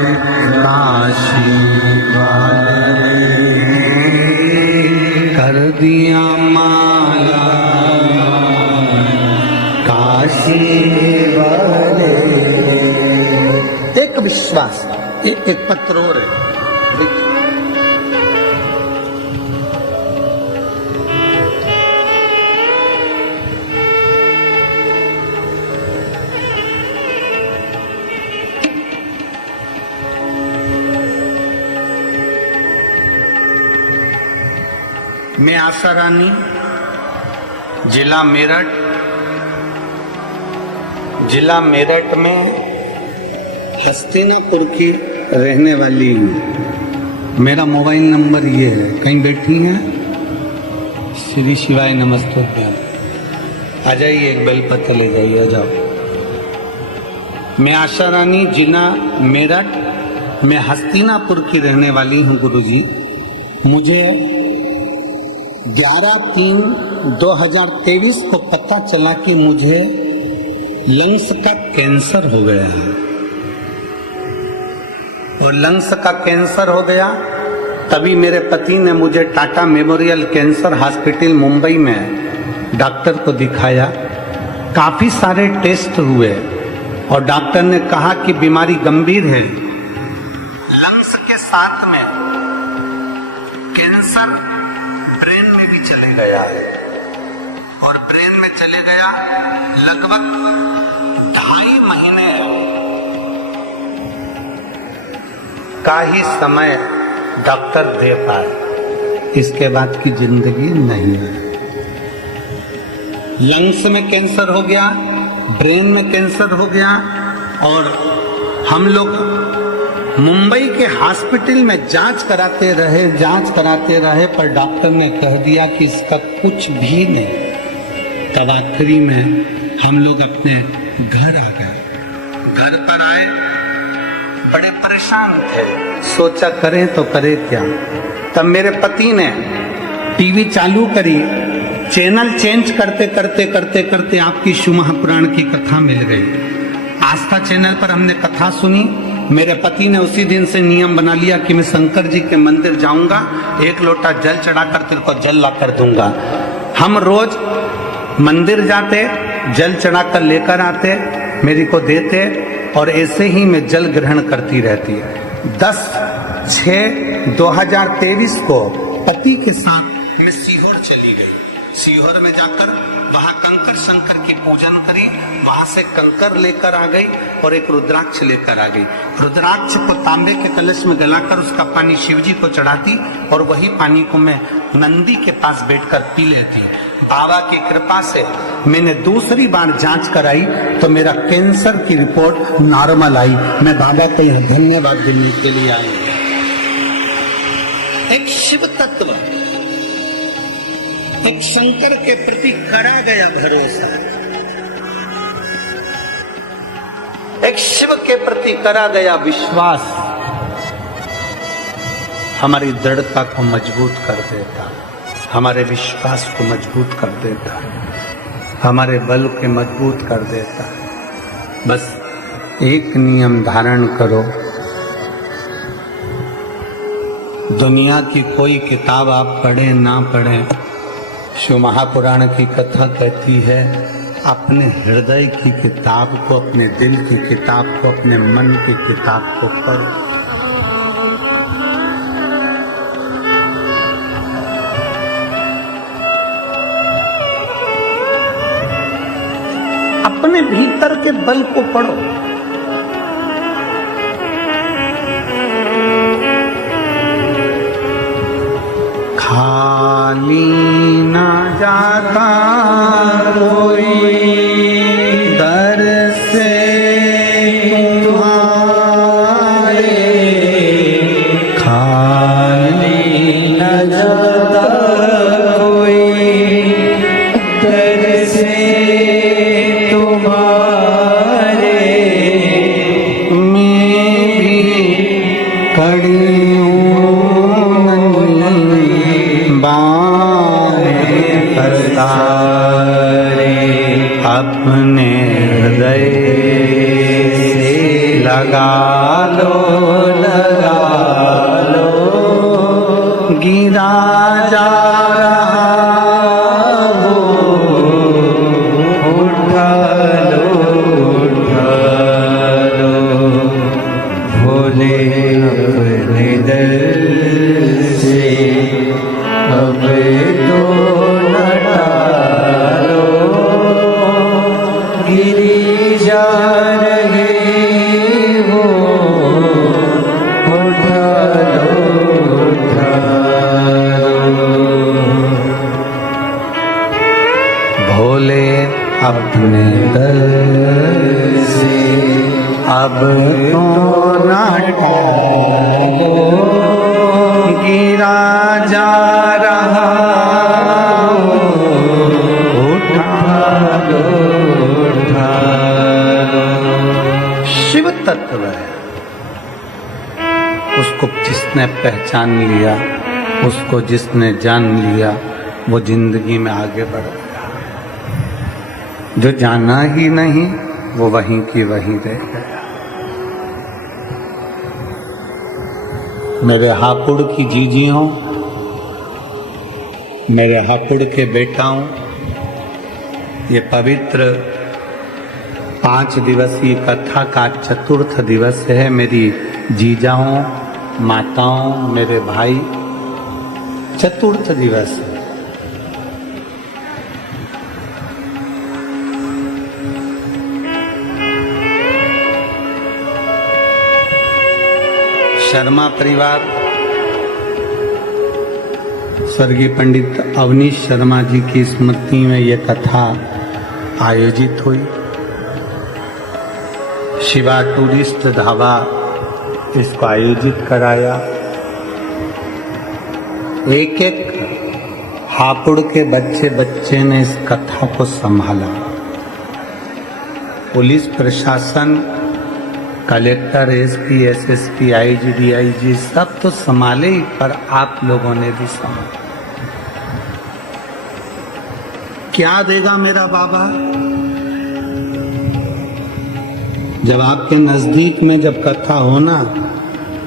काशी वाले, कर दिया माला काशी वाले। एक विश्वास, एक पत्र और है, मैं आशा रानी, जिला मेरठ में हस्तिनापुर की रहने वाली हूँ। मेरा मोबाइल नंबर ये है, कहीं बैठी हैं? श्री शिवाय नमस्ते। आ जाइए, एक बेलपत्र ले जाइए, आ जाओ। मैं आशा रानी, जिला मेरठ में हस्तिनापुर की रहने वाली हूँ। गुरुजी, मुझे 11/3/2023 को पता चला कि मुझे लंग्स का कैंसर हो गया है, और लंग्स का कैंसर हो गया तभी मेरे पति ने मुझे Tata memorial cancer hospital Mumbai में डॉक्टर को दिखाया। काफी सारे टेस्ट हुए और डॉक्टर ने कहा कि बीमारी गंभीर है, लंग्स के साथ में कैंसर ब्रेन में भी चले गया है, और ब्रेन में चले गया लगभग 2.5 महीने का ही समय डॉक्टर दे पाए, इसके बाद की जिंदगी नहीं है। लंग्स में कैंसर हो गया, ब्रेन में कैंसर हो गया, और हम लोग मुंबई के हॉस्पिटल में जांच कराते रहे, पर डॉक्टर ने कह दिया कि इसका कुछ भी नहीं। तब आखिरी में हम लोग अपने घर आ गए। घर पर आए, बड़े परेशान थे, सोचा करें तो करें क्या। तब मेरे पति ने टीवी चालू करी, चैनल चेंज करते आपकी शिव महापुराण की कथा मिल गई। आस्था चैनल पर हमने कथा सुनी। मेरे पति ने उसी दिन से नियम बना लिया कि मैं शंकर जी के मंदिर जाऊंगा, 1 लोटा जल चढ़ाकर तेरे को जल ला कर दूंगा। हम रोज मंदिर जाते, जल चढ़ाकर लेकर आते, मेरी को देते, और ऐसे ही मैं जल ग्रहण करती रहती। 10/6/2023 को पति के साथ मैं सीहोर चली गई। सीहोर में जाकर वहां कंकर शंकर की पूजन करी, वहां से कंकर लेकर आ गई और एक रुद्राक्ष लेकर आ गई। रुद्राक्ष को तांबे के कलश में गलाकर उसका पानी शिव जी को चढ़ाती, और वही पानी को मैं नंदी के पास बैठकर पी लेती। बाबा की कृपा से मैंने दूसरी बार जांच कराई तो मेरा कैंसर की रिपोर्ट नॉर्मल आई। मैं बाबा को यह धन्यवाद देने के लिए आई। एक शिव तत्व, एक शंकर के प्रति करा गया भरोसा, एक शिव के प्रति करा गया विश्वास हमारी दृढ़ता को मजबूत कर देता, हमारे विश्वास को मजबूत कर देता, हमारे बल के मजबूत कर देता। बस एक नियम धारण करो, दुनिया की कोई किताब आप पढ़ें ना पढ़ें, शिव महापुराण की कथा कहती है अपने हृदय की किताब को, अपने दिल की किताब को, अपने मन की किताब को पढ़ो। अपने भीतर के बल को पढ़ो। खाली घड़ियों बाहें पसारे अपने हृदय से लगा लो गिरा जा रहा हो उठा लो भोले अपने दर से अब तो न टालो गिरी जा रहे हो उठा लो भोले अपने दर से अब तो न टालो गिरा जा रहा उठा लो शिव तत्व है। उसको जिसने पहचान लिया, उसको जिसने जान लिया, वो जिंदगी में आगे बढ़ गया। जो जाना ही नहीं वो वहीं की वहीं रह गया। मेरे हापुड़ की जीजियों, मेरे हापुड़ के बेटाओं, ये पवित्र 5 दिवसीय कथा का चतुर्थ दिवस है। मेरी जीजाओं, माताओं, मेरे भाई, चतुर्थ दिवस है। शर्मा परिवार स्वर्गीय पंडित अवनीश शर्मा जी की स्मृति में यह कथा आयोजित हुई। शिवा टूरिस्ट ढाबा इसको आयोजित कराया। एक एक हापुड़ के बच्चे ने इस कथा को संभाला। पुलिस प्रशासन, collector, SP, SSP, IG, DIG सब तो संभाले ही, पर आप लोगों ने भी संभाला। क्या देगा मेरा बाबा? जब आपके नजदीक में जब कथा हो ना,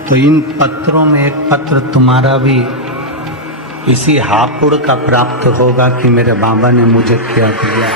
तो इन पत्रों में एक पत्र तुम्हारा भी इसी हापुड़ का प्राप्त होगा कि मेरे बाबा ने मुझे क्या दिया।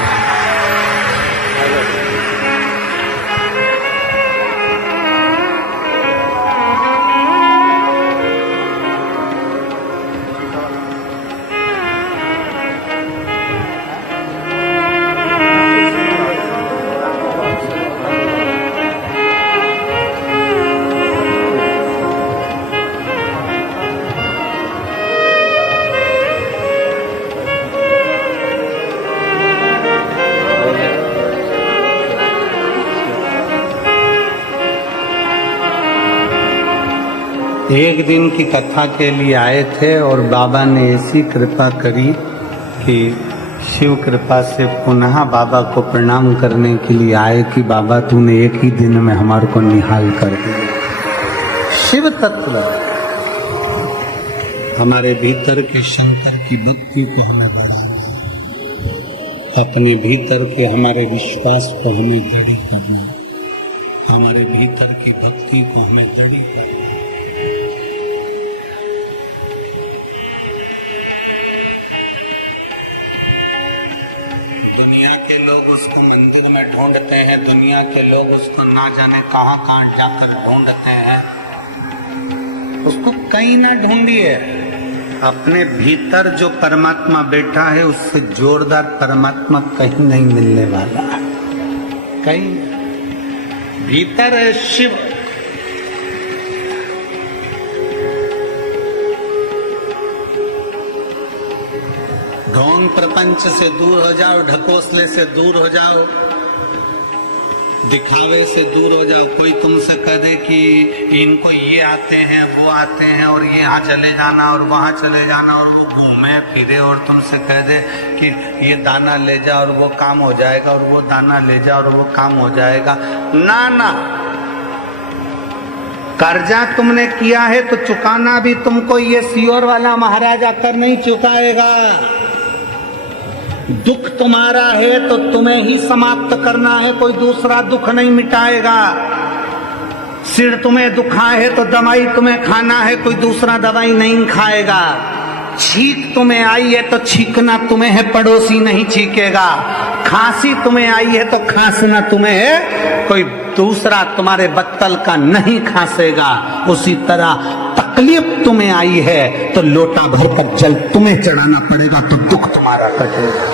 एक दिन की कथा के लिए आए थे और बाबा ने ऐसी कृपा करी कि शिव कृपा से पुनः बाबा को प्रणाम करने के लिए आए कि बाबा तूने एक ही दिन में हमारे को निहाल कर दिया। शिव तत्व हमारे भीतर के शंकर की भक्ति को हमें बढ़ाना, अपने भीतर के हमारे विश्वास को हमें दृढ़ करना, हमारे भीतर की भक्ति को हमें दृढ़ करना। दुनिया के लोग उसको मंदिर में ढूंढते हैं, दुनिया के लोग उसको ना जाने कहां कहां जाकर ढूंढते हैं। उसको कहीं ना ढूंढिए, अपने भीतर जो परमात्मा बैठा है उससे जोरदार परमात्मा कहीं नहीं मिलने वाला है। कहीं भीतर है शिव। ढोंग प्रपंच से दूर हो जाओ, ढकोसले से दूर हो जाओ, दिखावे से दूर हो जाओ। कोई तुमसे कह दे कि इनको ये आते हैं, वो आते हैं, और ये यहाँ चले जाना और वहां चले जाना, और वो घूमे फिरे और तुमसे कह दे कि ये दाना ले जा और वो काम हो जाएगा, और वो दाना ले जा और वो काम हो जाएगा। ना ना, कर्जा तुमने किया है तो चुकाना भी तुमको ये सियोर वाला महाराज आकर नहीं चुकाएगा। दुख तुम्हारा है तो तुम्हें ही समाप्त करना है, कोई दूसरा दुख नहीं मिटाएगा। सिर तुम्हें दुखा है तो दवाई तुम्हें खाना है, कोई दूसरा दवाई नहीं खाएगा। छींक तुम्हें आई है तो छींकना तुम्हें है, पड़ोसी नहीं छींकेगा। खांसी तुम्हें आई है तो खांसना तुम्हें है, कोई दूसरा तुम्हारे बत्तल का नहीं खांसेगा। उसी तरह तकलीफ तुम्हें आई है तो लोटा भरकर जल तुम्हें चढ़ाना पड़ेगा, तो दुख तुम्हारा कटेगा।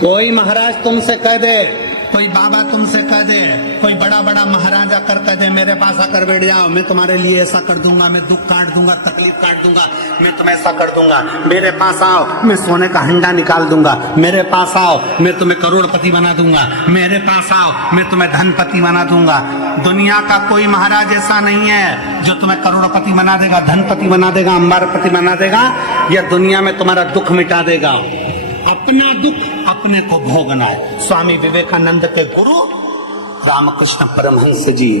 कोई महाराज तुमसे कह दे, कोई बाबा तुमसे कह दे, कोई बड़ा बड़ा महाराज आकर कह दे मेरे पास आकर बैठ जाओ, मैं तुम्हारे लिए ऐसा कर दूंगा, मैं दुख काट दूंगा, तकलीफ काट दूंगा, मैं तुम्हें ऐसा कर दूंगा। मेरे पास आओ, मैं सोने का हंडा निकाल दूंगा। मेरे पास आओ, मैं तुम्हें करोड़पति बना दूंगा। मेरे पास आओ, मैं तुम्हें धनपति बना दूंगा। दुनिया का कोई महाराज ऐसा नहीं है जो तुम्हें करोड़पति बना देगा, धनपति बना देगा, अंबारपति बना देगा, या दुनिया में तुम्हारा दुख मिटा देगा। अपना दुख अपने को भोगना है। स्वामी विवेकानंद के गुरु रामकृष्ण परमहंस जी,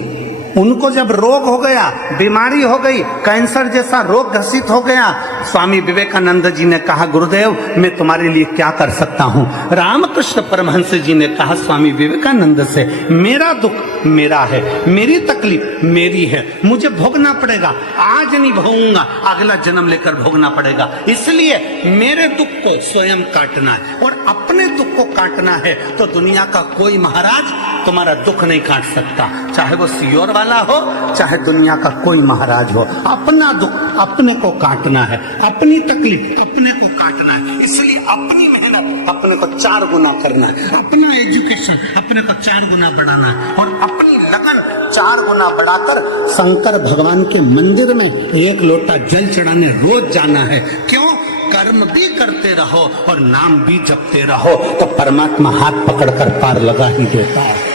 उनको जब रोग हो गया, बीमारी हो गई, कैंसर जैसा रोग ग्रसित हो गया, स्वामी विवेकानंद जी ने कहा गुरुदेव मैं तुम्हारे लिए क्या कर सकता हूँ। रामकृष्ण परमहंस जी ने कहा स्वामी विवेकानंद से, मेरा दुख मेरा है, मेरी तकलीफ मेरी है, मुझे भोगना पड़ेगा। आज नहीं भोगूंगा, अगला जन्म लेकर भोगना पड़ेगा। इसलिए मेरे दुख को स्वयं काटना है, और अपने दुख को काटना है तो दुनिया का कोई महाराज तुम्हारा दुख नहीं काट सकता, चाहे वो सियोर वाला हो, चाहे दुनिया का कोई महाराज हो। अपना दुख अपने को काटना है, अपनी तकलीफ अपने को काटना है। इसलिए अपनी मेहनत अपने को 4 गुना करना है, अपना एजुकेशन अपने को 4 गुना बढ़ाना है, और अपनी लगन 4 गुना बढ़ाकर शंकर भगवान के मंदिर में 1 लोटा जल चढ़ाने रोज जाना है। क्यों? कर्म भी करते रहो और नाम भी जपते रहो, तो परमात्मा हाथ पकड़कर पार लगा ही देता है।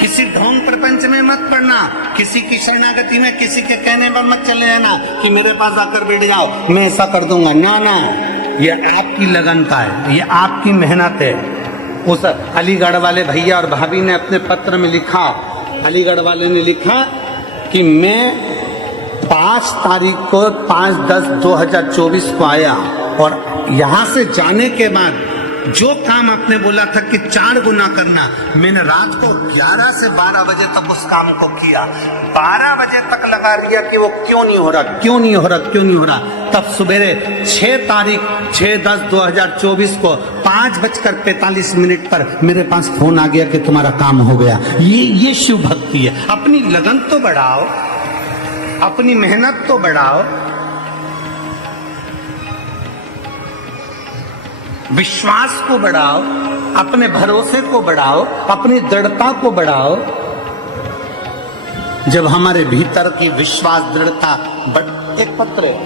किसी ढोंग प्रपंच में मत पड़ना, किसी की शरणागति में, किसी के कहने पर मत चले जाना कि मेरे पास आकर बैठ जाओ, मैं ऐसा कर दूंगा। ना ना, ये आपकी लगन का है, ये आपकी मेहनत है। उस अलीगढ़ वाले भैया और भाभी ने अपने पत्र में लिखा, अलीगढ़ वाले ने लिखा कि मैं 5 तारीख को 5/10/2024 को आया, और यहां से जाने के बाद जो काम आपने बोला था कि 4 गुना करना, मैंने रात को 11 से 12 बजे तक उस काम को किया। 12 बजे तक लगा दिया कि वो क्यों नहीं हो रहा, क्यों नहीं हो रहा, क्यों नहीं हो रहा। तब सवेरे 6 तारीख 6/10/2024 को 5:45 पर मेरे पास फोन आ गया कि तुम्हारा काम हो गया। ये शिव भक्ति है। अपनी लगन तो बढ़ाओ, अपनी मेहनत तो बढ़ाओ, विश्वास को बढ़ाओ, अपने भरोसे को बढ़ाओ, अपनी दृढ़ता को बढ़ाओ। जब हमारे भीतर की विश्वास दृढ़ता बढ़। एक पत्र है,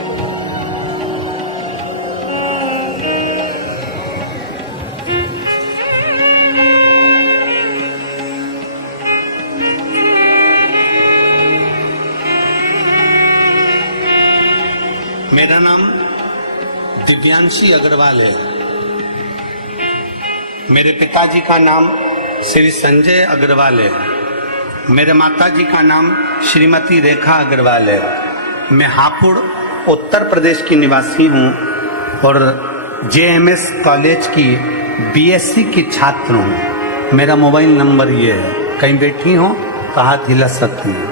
मेरा नाम दिव्यांशी अग्रवाल है। मेरे पिताजी का नाम श्री संजय अग्रवाल है। मेरे माताजी का नाम श्रीमती रेखा अग्रवाल है। मैं हापुड़ उत्तर प्रदेश की निवासी हूँ और JMS कॉलेज की BSc की छात्र हूँ। मेरा मोबाइल नंबर ये है, कहीं बैठी हो तो हाथ हिला सकती हैं।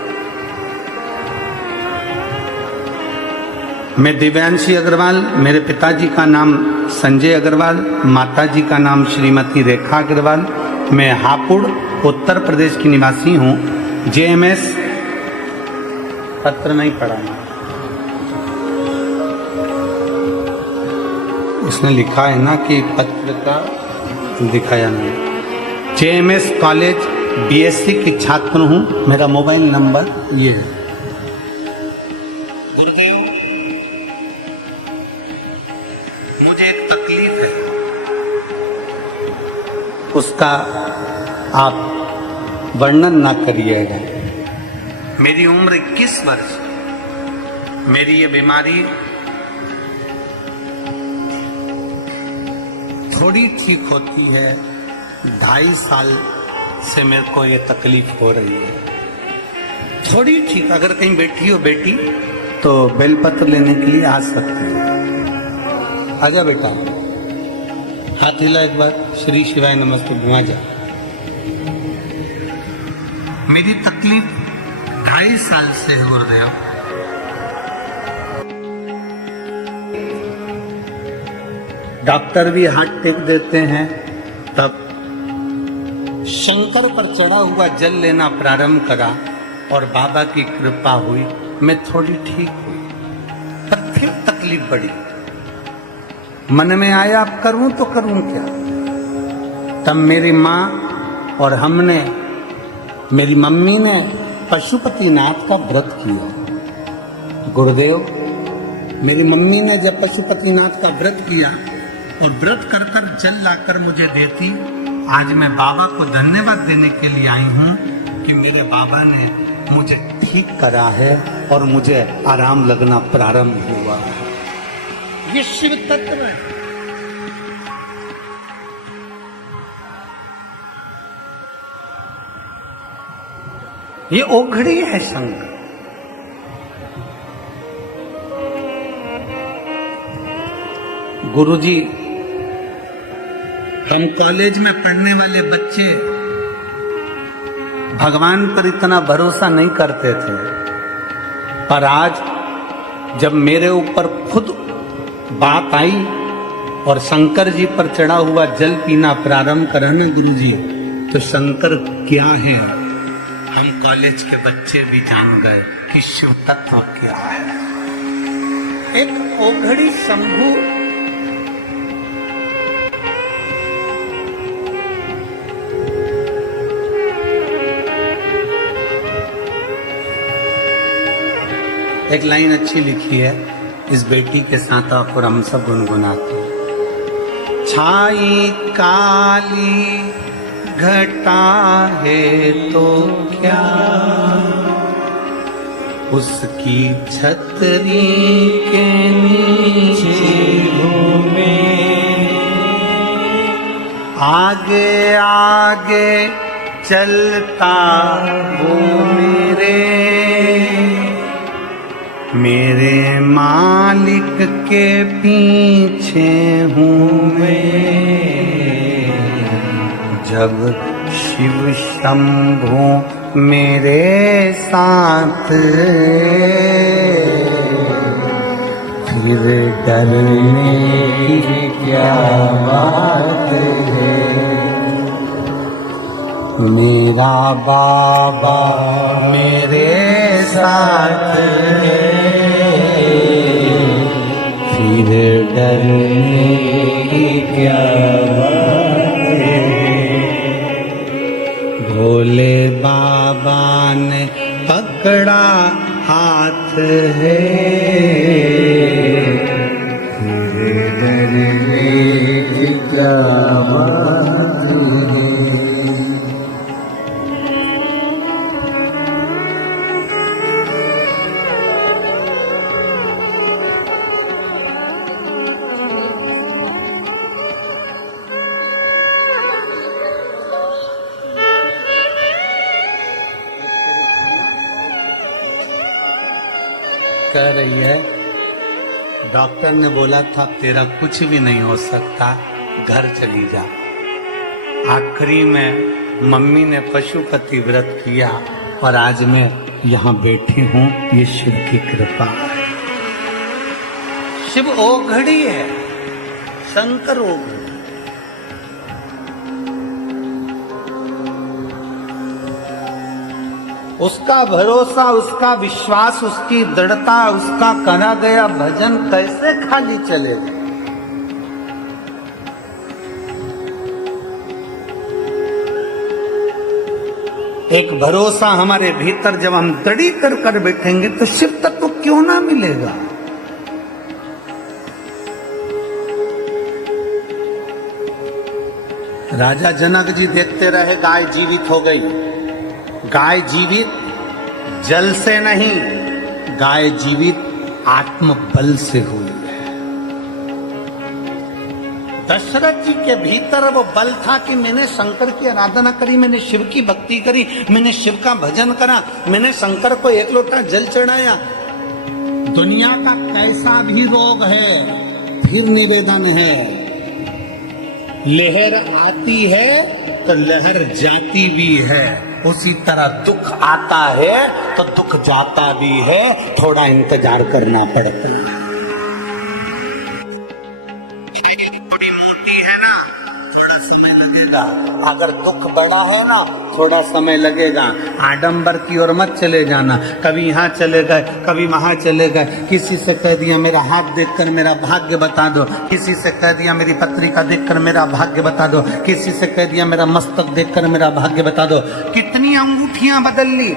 मैं दिव्यांशी अग्रवाल, मेरे पिताजी का नाम संजय अग्रवाल, माताजी का नाम श्रीमती रेखा अग्रवाल। मैं हापुड़ उत्तर प्रदेश की निवासी हूँ। JMS पत्र नहीं पढ़ा, उसने लिखा है ना कि पत्र का दिखाया नहीं। JMS कॉलेज BSc की छात्र हूँ। मेरा मोबाइल नंबर ये है। गुरुदेव, मुझे एक तकलीफ है, उसका आप वर्णन ना करिएगा। मेरी उम्र 21 वर्ष, मेरी ये बीमारी थोड़ी ठीक होती है, 2.5 साल से मेरे को ये तकलीफ हो रही है थोड़ी ठीक। अगर कहीं बैठी हो बेटी तो बेलपत्र लेने के लिए आ सकते हो। आजा बेटा, हाथ हिला एक बार, श्री शिवाय नमस्ते। आ जा। मेरी तकलीफ 2.5 साल से हो रही है। डॉक्टर भी हाथ टेक देते हैं, तब शंकर पर चढ़ा हुआ जल लेना प्रारंभ करा और बाबा की कृपा हुई, मैं थोड़ी ठीक हुई। पर फिर तकलीफ बढ़ी, मन में आया अब करूं तो करूं क्या। तब मेरी माँ और मेरी मम्मी ने पशुपतिनाथ का व्रत किया। गुरुदेव, मेरी मम्मी ने जब पशुपतिनाथ का व्रत किया और व्रत कर कर जल लाकर मुझे देती, आज मैं बाबा को धन्यवाद देने के लिए आई हूँ कि मेरे बाबा ने मुझे ठीक करा है और मुझे आराम लगना प्रारंभ हुआ है। ये शिव तत्व है। ये ओघड़ी है शंकर। गुरुजी, हम कॉलेज में पढ़ने वाले बच्चे भगवान पर इतना भरोसा नहीं करते थे, पर आज जब मेरे ऊपर खुद बात आई और शंकर जी पर चढ़ा हुआ जल पीना प्रारंभ करा ना गुरुजी, तो शंकर क्या है हम कॉलेज के बच्चे भी जान गए कि शिव तत्व क्या है। एक ओघड़ी शंभू एक लाइन अच्छी लिखी है, इस बेटी के साथ आप और हम सब गुनगुनाते हैं। छाई काली घटा है तो क्या, उसकी छतरी के नीचे घूमे, आगे आगे चलता वो मेरे मालिक के पीछे हूँ मैं। जब शिव शंभू मेरे साथ फिर डरने की क्या बात है। मेरा बाबा मेरे साथ फिर डरने की क्या बात है। भोले बाबा ने पकड़ा हाथ है, फिर डरने की क्या बात है। कह रही है, डॉक्टर ने बोला था तेरा कुछ भी नहीं हो सकता, घर चली जा। आखिरी में मम्मी ने पशुपति व्रत किया और आज मैं यहाँ बैठी हूँ, ये शिव की कृपा है। शिव ओघड़ी है, शंकर ओघड़ी। उसका भरोसा, उसका विश्वास, उसकी दृढ़ता, उसका करा गया भजन कैसे खाली चलेगा। एक भरोसा हमारे भीतर जब हम दृढ़ी कर बैठेंगे तो शिव तत्व क्यों ना मिलेगा। राजा जनक जी देखते रहे, गाय जीवित हो गई। गाय जीवित जल से नहीं, गाय जीवित आत्म बल से हुई है। दशरथ जी के भीतर वो बल था कि मैंने शंकर की आराधना करी, मैंने शिव की भक्ति करी, मैंने शिव का भजन करा, मैंने शंकर को एक लोटा जल चढ़ाया। दुनिया का कैसा भी रोग है, फिर निवेदन है, लहर आती है तो लहर जाती भी है, उसी तरह दुख आता है तो दुख जाता भी है, थोड़ा इंतजार करना पड़ता है। बड़ी मोटी है ना, थोड़ा समय लगेगा, अगर दुख बड़ा है ना थोड़ा समय लगेगा। आडंबर की ओर मत चले जाना, कभी यहाँ चले गए कभी वहां चले गए, किसी से कह दिया मेरा हाथ देखकर मेरा भाग्य बता दो, किसी से कह दिया मेरी पत्रिका देखकर मेरा भाग्य बता दो, किसी से कह दिया मेरा मस्तक देखकर मेरा भाग्य बता दो। कितनी अंगूठियां बदल ली,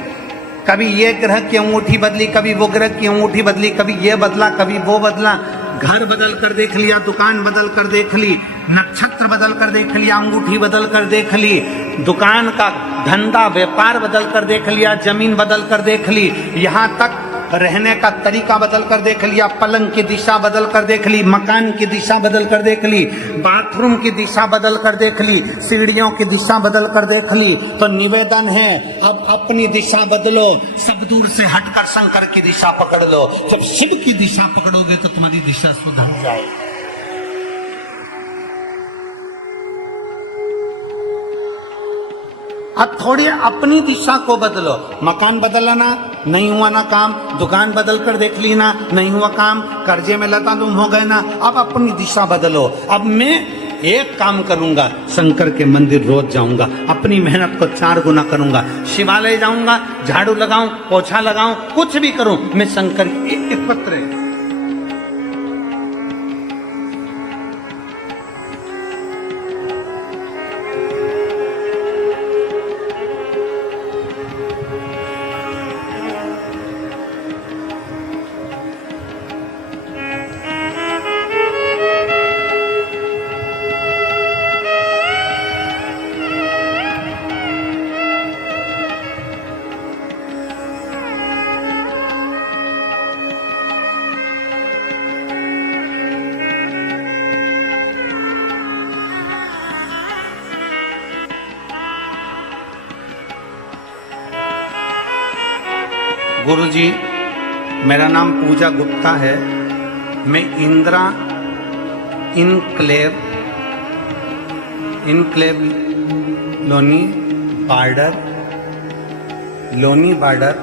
कभी ये ग्रह की अंगूठी बदली, कभी वो ग्रह की अंगूठी बदली, कभी ये बदला कभी वो बदला, घर बदल कर देख लिया, दुकान बदल कर देख ली, नक्षत्र बदल कर देख लिया, अंगूठी बदल कर देख ली, दुकान का धंधा व्यापार बदल कर देख लिया, जमीन बदल कर देख ली, यहाँ तक रहने का तरीका बदल कर देख लिया, पलंग की दिशा बदल कर देख ली, मकान की दिशा बदल कर देख ली, बाथरूम की दिशा बदल कर देख ली, सीढ़ियों की दिशा बदल कर देख ली। तो निवेदन है अब अपनी दिशा बदलो, सब दूर से हटकर शंकर की दिशा पकड़ लो। जब शिव की दिशा पकड़ोगे तो तुम्हारी दिशा सुधर जाएगी। अब थोड़ी अपनी दिशा को बदलो। मकान बदला ना, नहीं हुआ ना काम, दुकान बदल कर देख ली ना, नहीं हुआ काम, कर्जे में लतादुम हो गए ना, अब अपनी दिशा बदलो। अब मैं एक काम करूंगा, शंकर के मंदिर रोज जाऊंगा, अपनी मेहनत को 4 गुना करूंगा, शिवालय जाऊंगा, झाड़ू लगाऊं, पोछा लगाऊं, कुछ भी करूं, मैं शंकर एक पत्र गुरुजी, मेरा नाम पूजा गुप्ता है। मैं इंदिरा इनक्लेव लोनी बार्डर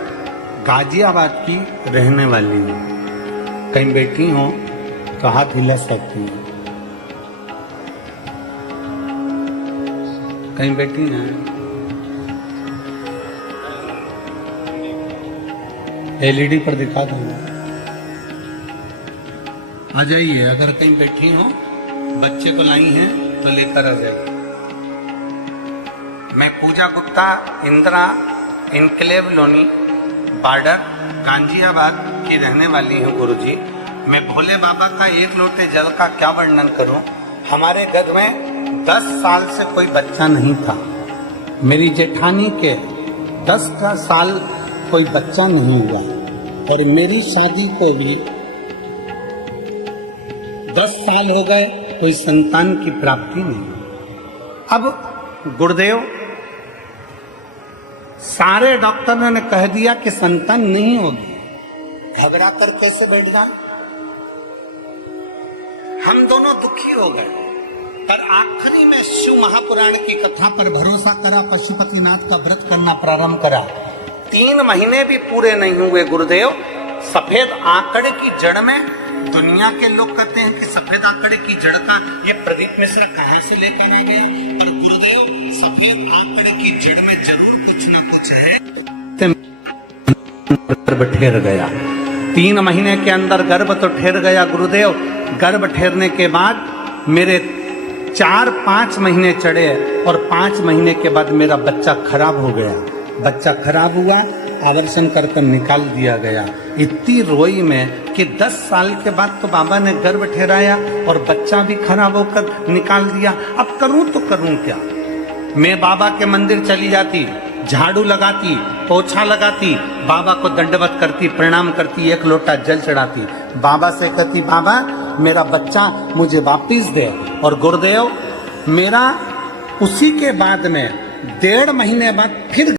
गाजियाबाद की रहने वाली हूँ। कहीं बैठी हो तो हाथ हिला सकती हूँ, कहीं बैठी हैं एलईडी पर दिखा दूंगा, आ जाइए। अगर कहीं बैठी हो, बच्चे को लाई हैं तो लेकर आ जाइए। मैं पूजा गुप्ता इंदिरा इनक्लेव लोनी बार्डर गाजियाबाद की रहने वाली हूँ। गुरुजी, मैं भोले बाबा का 1 लोटे जल का क्या वर्णन करूं। हमारे घर में 10 साल से कोई बच्चा नहीं था। मेरी जेठानी के 10 का साल कोई बच्चा नहीं हुआ और मेरी शादी को भी 10 साल हो गए, कोई संतान की प्राप्ति नहीं। अब गुरुदेव, सारे डॉक्टरों ने कह दिया कि संतान नहीं होगी, घबरा कर कैसे बैठ जाए। हम दोनों दुखी हो गए, पर आखिरी में शिव महापुराण की कथा पर भरोसा करा, पशुपतिनाथ का व्रत करना प्रारंभ करा। 3 महीने भी पूरे नहीं हुए गुरुदेव, सफेद आंकड़े की जड़ में, दुनिया के लोग कहते हैं कि सफेद आंकड़े की जड़ का ये प्रदीप मिश्रा कहां से लेकर आ गया, पर गुरुदेव सफेद आंकड़े की जड़ में जरूर कुछ ना कुछ है। गर्भ ठहर गया, 3 महीने के अंदर गर्भ तो ठहर गया गुरुदेव। गर्भ ठहरने के बाद मेरे 4-5 महीने चढ़े और 5 महीने के बाद मेरा बच्चा खराब हो गया। बच्चा खराब हुआ, आवर्षण कर निकाल दिया गया। इतनी रोई में कि 10 साल के बाद तो बाबा ने गर्भ ठहराया और बच्चा भी खराब होकर निकाल दिया। अब करूं तो करूं क्या। मैं बाबा के मंदिर चली जाती, झाड़ू लगाती, पोछा लगाती, बाबा को दंडवत करती, प्रणाम करती, 1 लोटा जल चढ़ाती, बाबा से कहती बाबा मेरा बच्चा मुझे वापिस दे। और गुरुदेव मेरा उसी के बाद में 1.5 महीने बाद फिर